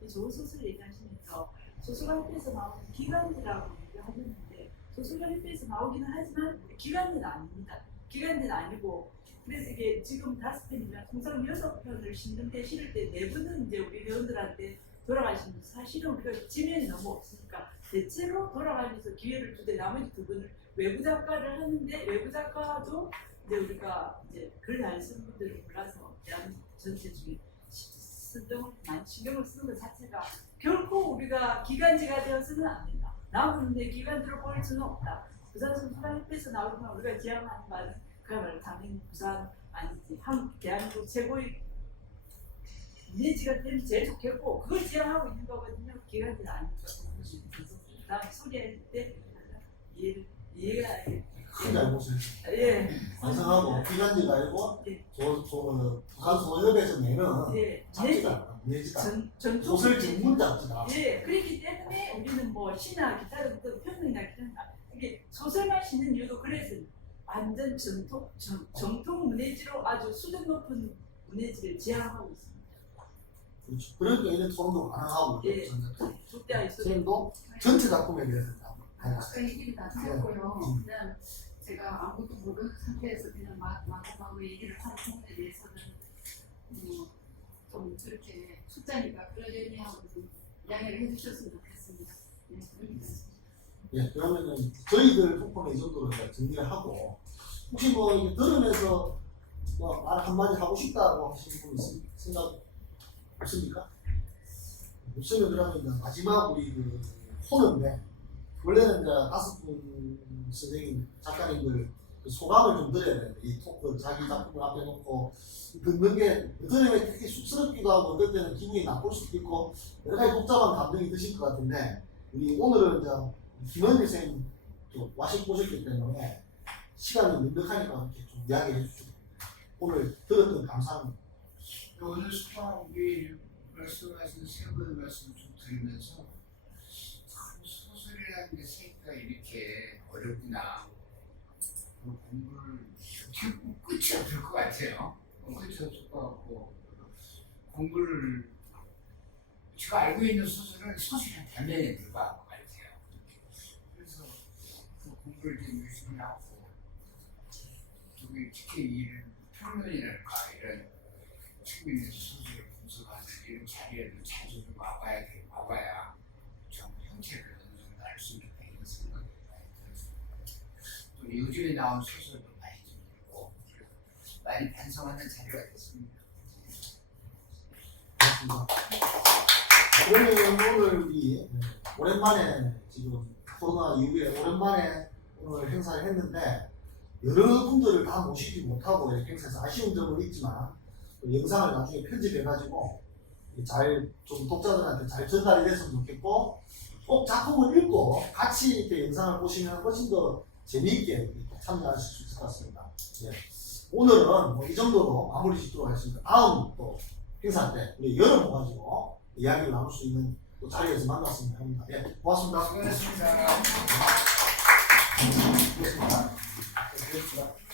이 좋은 소설 얘기하시면서 소설가 협회에서 나오는 기간이라고 얘기하셨는데 소설가 협회에서 나오기는 하지만 기간은 아닙니다. 기간은 아니고 그래서 이게 지금 5편이면 통상 6편을 실을 때 4분은 이제 우리 회원들한테 돌아가시면서 사실은 우리가 지면이 너무 없으니까 대체로 돌아가면서 기회를 주되 나머지 2분을 외부 작가를 하는데 외부 작가도 이제 우리가 이제 글 안 쓰는 분들을 몰라서 대한민국 전체 중에 신경을 쓰는 것 자체가 결코 우리가 기간지가 되어서는 안 된다. 남은 내 기간지로 보일 수는 없다. 부산 선수단협회에서 나오지만 우리가 지향하는 말은 그야말로 당연히 부산 아니지 대한민국 최고의 문예지가 되면 제일 좋겠고 그걸 지향하고 있는 거거든요. 기간지는 아니니까 그 다음에 소개할 때 이해가 큰 잘못을 완성하고 기간지가 아니고 부산 소설협에서 내는 잡지다 문예지다 소설 전문 잡지다. 그렇기 때문에 우리는 뭐 시나 기타를 평론이나 기타 이게 소설만 싣는 이유도 그래서 완전 정통 문예지로 아주 수준 높은 문예지를 지향하고 있습니다. 그렇죠. 그러니까 이런 토론도 가능하고 예. 그렇죠. 독자 있어요. 선생님도 전체 작품에 대해서 아까 얘기를 다 들었고요. 음. 그냥 제가 아무것도 모르는 상태에서 그냥 마구 얘기를 하는 부분에 대해서는 좀 그렇게 숫자니까 그러려니 하고 좀 양해를 해주셨으면 좋겠습니다. 네, 그렇습니다. 예, 그러면은 저희들 토론은 이 정도로 이제 정리를 하고 혹시 뭐 이게 들으면서 뭐 말 한마디 하고 싶다고 하시는 분 생각 없습니까? 없으면 그러면 이제 마지막 우리 그 코너인데 원래는 이제 5분 선생님 작가님들 그 소감을 좀 드려야 되는데 이 토크 자기 작품을 앞에 놓고 듣는 게 어떤 때는 되게 쑥스럽기도 하고 어떤 때는 기분이 나쁠 수도 있고 여러 가지 복잡한 감정이 드실 것 같은데 우리 오늘은 이제 김원일 선생님 또 와식 보셨기 때문에 시간이 넉넉하니까 이렇게 좀 이야기해 주시고 오늘 들었던 감사합니다. 오늘 수학이 말씀하신 세 분의 말씀 좀 드리면서 참 소설이라는 게 생기가 이렇게 어렵구나. 공부를 결국 끝이 없을 것 같아요. 끝이 없을 것 같고 공부를 제가 알고 있는 소설은 소설의 단면에 불과한 것 같아요. 그래서 그 공부를 좀 열심히 하고 특히 이 평론이랄까 이런 측면에서 소설을 분석하는 이런 자리에도 자주 좀 와봐야 좀 형태를 어느 정도 알 수 있겠다 이런 생각이 많이 들었습니다. 또 요즘에 나온 소설도 많이 좀 읽고 많이 반성하는 자리가 됐습니다. 고맙습니다. 그러면 오늘 우리 오랜만에 지금 코로나 이후에 오랜만에 오늘 행사를 했는데 여러분들을 다 모시지 못하고 이렇게 행사에서 아쉬운 점은 있지만 영상을 나중에 편집해가지고 잘 좀 독자들한테 잘 전달이 됐으면 좋겠고 꼭 작품을 읽고 같이 이렇게 영상을 보시면 훨씬 더 재미있게 이렇게 참여하실 수 있을 것 같습니다. 예. 오늘은 뭐 이 정도로 마무리 짓도록 하겠습니다. 다음 또 행사 때 우리 여름 모가지고 이야기를 나눌 수 있는 또 자리에서 만났으면 합니다. 예, 고맙습니다. 수고하셨습니다. 고맙습니다. 고맙습니다.